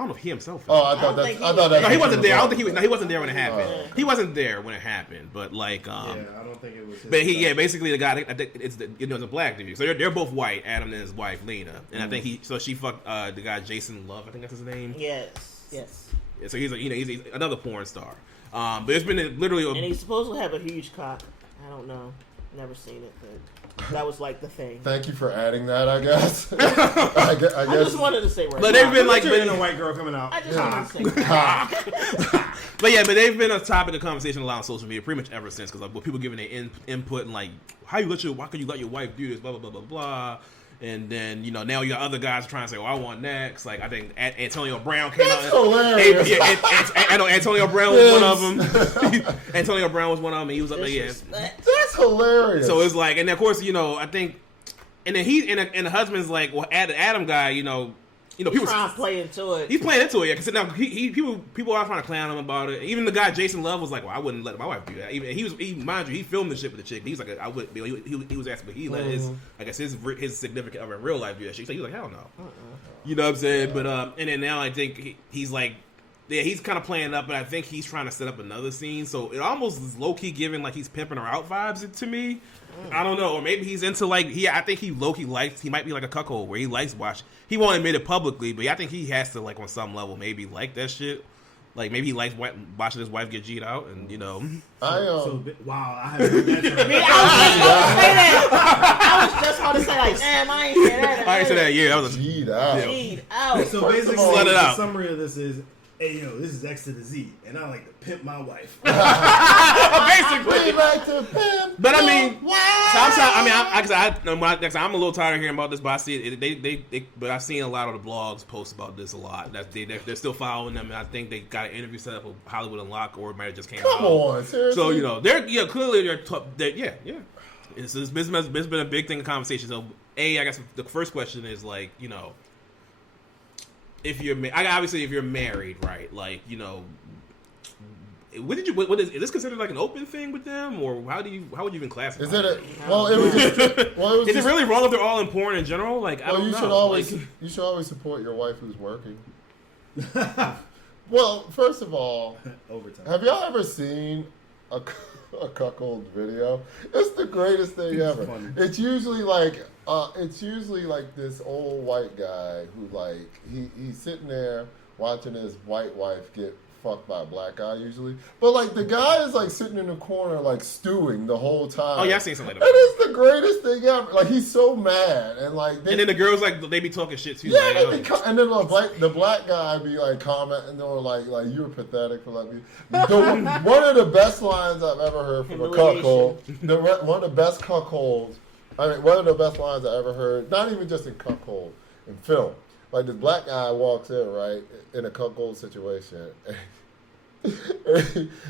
know if he himself. Oh, Filmed I thought don't that's. think I thought he that. no, he wasn't there. I don't think he was. No, he wasn't there when it happened. Oh. He wasn't there when it happened, but like, Yeah, I don't think it was. His but stuff. basically the guy, I think it's it's a black dude. So they're both white, Adam and his wife Lena, and I think she fucked the guy Jason Love, I think that's his name. Yes. Yeah, so he's he's another porn star. But it's been literally. And he's supposed to have a huge cock. I don't know. Never seen it, but that was like the thing. Thank you for adding that. I guess. I guess. I just wanted to say right But now. they've been like, Picture in a white girl coming out. I just wanted to say right but they've been a topic of conversation a lot on social media pretty much ever since, because like, people giving their input and like, why can you let your wife do this, blah blah blah blah blah. And then now you got other guys trying to say, "Oh, I want next." Like I think Antonio Brown came That's out. hilarious. I know Antonio Brown was one of them. Antonio Brown was one of them. And he was up there. Yeah. Disrespect. That's hilarious. So it's like, and of course, I think, and then and the husband's like, well, Adam guy, people Trying to play into it. he's playing into it, yeah. Because now people are trying to clown him about it. Even the guy Jason Love was like, "Well, I wouldn't let my wife do that." Even mind you, he filmed the shit with the chick. He's like, "I would." He was asking, but he let his significant other in real life do that shit. So he was like, "Hell no." You know what I'm saying? But and then now I think he's like, yeah, he's kind of playing up, but I think he's trying to set up another scene. So it almost is low key giving like he's pimping her out vibes to me. I don't know, or maybe he's into like I think he low key likes. He might be like a cuckold where he likes watch. He won't admit it publicly, but I think he has to like on some level maybe like that shit. Like maybe he likes watching his wife get G'd out, and Wow, I haven't heard that term. I was just about to say like, damn, I ain't hear that. I ain't say that. Yeah, that was a G'd out. G'd out. So First of basically, all, let it the out. summary of this is, hey yo, this is X to the Z, and I like to pimp my wife. basically. We like to pimp. But I mean, sometimes I'm a little tired of hearing about this, but I see it. But I've seen a lot of the blogs post about this a lot. That they're still following them, and I think they got an interview set up with Hollywood Unlocked, or it might have just came out. Come on, seriously. So they're clearly they're tough. Yeah. It's been a big thing in conversation. So I guess the first question is like if you're married, right? Like what did you? What is this considered like an open thing with them, or how would you even classify? Is it? Well, it was just. Is it really wrong if they're all in porn in general? Like, I don't know. You should always support your wife who's working. Well, first of all, overtime. Have y'all ever seen a cuckold video? It's the greatest thing ever. Funny. It's usually like this old white guy who like he's sitting there watching his white wife get fucked by a black guy usually, but like the guy is like sitting in the corner like stewing the whole time. Oh yeah, I've seen something like And that. it's the greatest thing ever. Like he's so mad and like. And then the girls like they be talking shit too. Yeah, like, and then the black guy be like commenting or like you're pathetic for letting me. One of the best lines I've ever heard from a cuckold. One of the best cuckolds. I mean, one of the best lines I ever heard. Not even just in cuckold, in film. Like this black guy walks in right in a cuckold situation.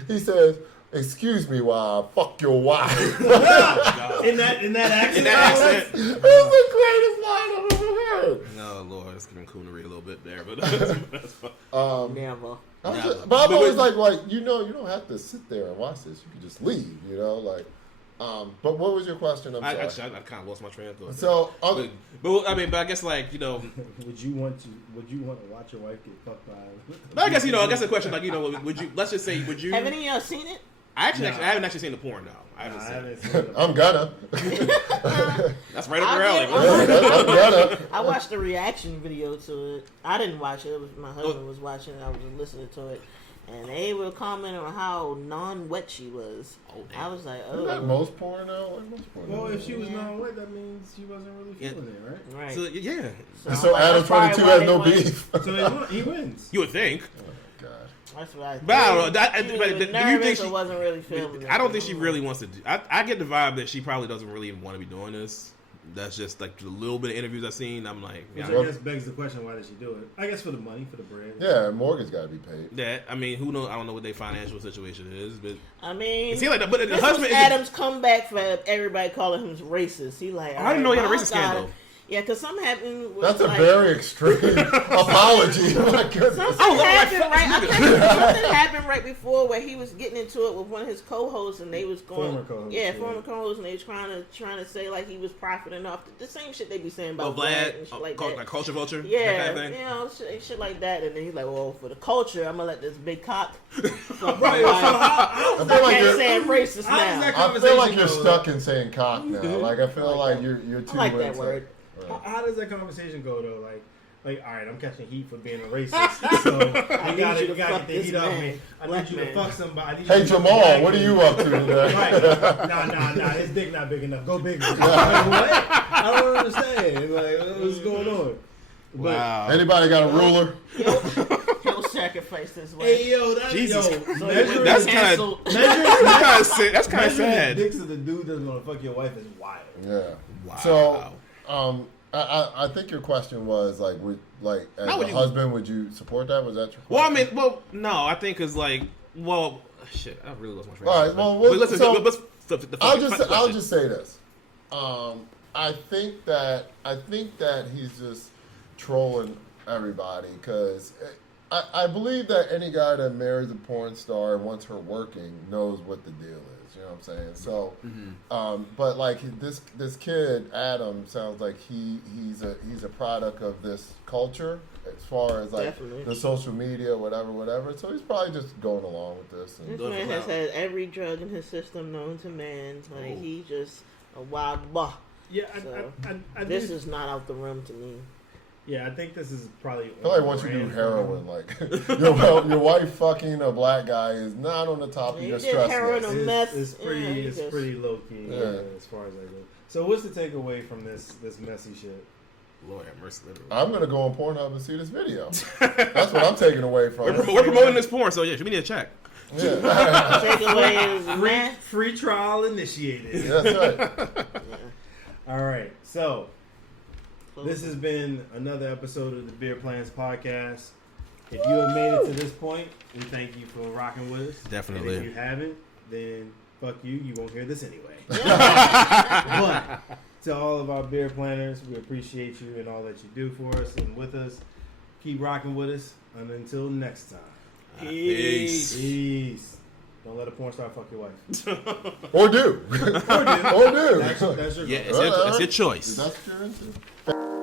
He says, "Excuse me while I fuck your wife." in that accent. It was the greatest line I've ever heard. No, Lord, it's giving coonery a little bit there, but that's fine. Never. But I'm always like, you don't have to sit there and watch this. You can just leave, like. But what was your question? I kind of lost my train of thought. So, but I guess like would you want to watch your wife get fucked by? But I guess the question like would you? Let's just say would you? Have any of y'all seen it? I haven't actually seen the porn now. I haven't seen it. I'm gonna. That's right up your alley. I'm gonna. I watched the reaction video to it. I didn't watch it. It was my husband was watching it. I was listening to it. And they were commenting on how non-wet she was. Oh, damn. I was like, Isn't that most porn now? Well, if she was non-wet, that means she wasn't really feeling it, right? Right. So, yeah. So Adam 22 has no beef. So he wins. You would think. Oh, God. That's what I think. But I don't know. Do you think she wasn't really feeling it? I don't think she really wants to do. I get the vibe that she probably doesn't really even want to be doing this. That's just like the little bit of interviews I've seen. I'm like, which I guess begs the question: why did she do it? I guess for the money, for the bread. Yeah, mortgage got to be paid. That I mean, who knows? I don't know what their financial situation is, but I mean, it seems like but the this husband. was Adam's comeback for everybody calling him racist. He like, I didn't know he had a racist scandal. Yeah, because something happened. That's a very extreme apology. My goodness. Something happened right before where he was getting into it with one of his co-hosts, and they was going, former co-host, former co-host, and they was trying to say like he was profiting off the same shit they be saying about Black and shit like that. Like culture vulture. Yeah, that kind of thing. shit like that, and then he's like, "Well, for the culture, I'm gonna let this big cock." Right. I feel like you're saying racist now. I feel like you're stuck in saying cock now. Like I feel like you're too. I like that word. How does that conversation go though? Like, all right, I'm catching heat for being a racist, so you gotta get the heat off me. I need you to fuck somebody. Hey Jamal, what are you up to today? Right? Nah. His dick not big enough. Go bigger. Like, what? I don't understand. Like, what's going on? Wow. Anybody got a ruler? He'll sacrifice this way. Hey yo, that's Jesus. that's kind of sad. Dicks of the dude that's gonna fuck your wife is wild. Yeah. Wow. So, I think your question was as a husband, would you support that? Was that your question? No, I think because shit, I really lost my train. All right, I'll just say this. I think that he's just trolling everybody because I believe that any guy that marries a porn star and wants her working knows what the deal is. You know what I'm saying? So, but like this kid Adam sounds like he's a product of this culture as far as like Definitely. the social media, whatever. So he's probably just going along with this. This man has had every drug in his system known to man. Like he's just a wild boy. Yeah, So, I this is not out the room to me. Yeah, I think this is probably. I feel like once you do heroin, like your wife fucking a black guy is not on the top of your stress list. It's pretty low key as far as I go. So what's the takeaway from this messy shit? Lord have mercy. I'm gonna go on Pornhub and see this video. That's what I'm taking away from it. We're promoting this porn, so yeah, we need a check. Yeah. Takeaway is free trial initiated. That's right. All right, so this has been another episode of the Beer Plans Podcast. If you have made it to this point, we thank you for rocking with us. Definitely. And if you haven't, then fuck you. You won't hear this anyway. But to all of our beer planners, we appreciate you and all that you do for us and with us. Keep rocking with us. And until next time. Peace. Peace. let a porn star fuck your wife. Or do. Or do. Or do. That's your Yeah, goal. it's your choice. That's what you're into.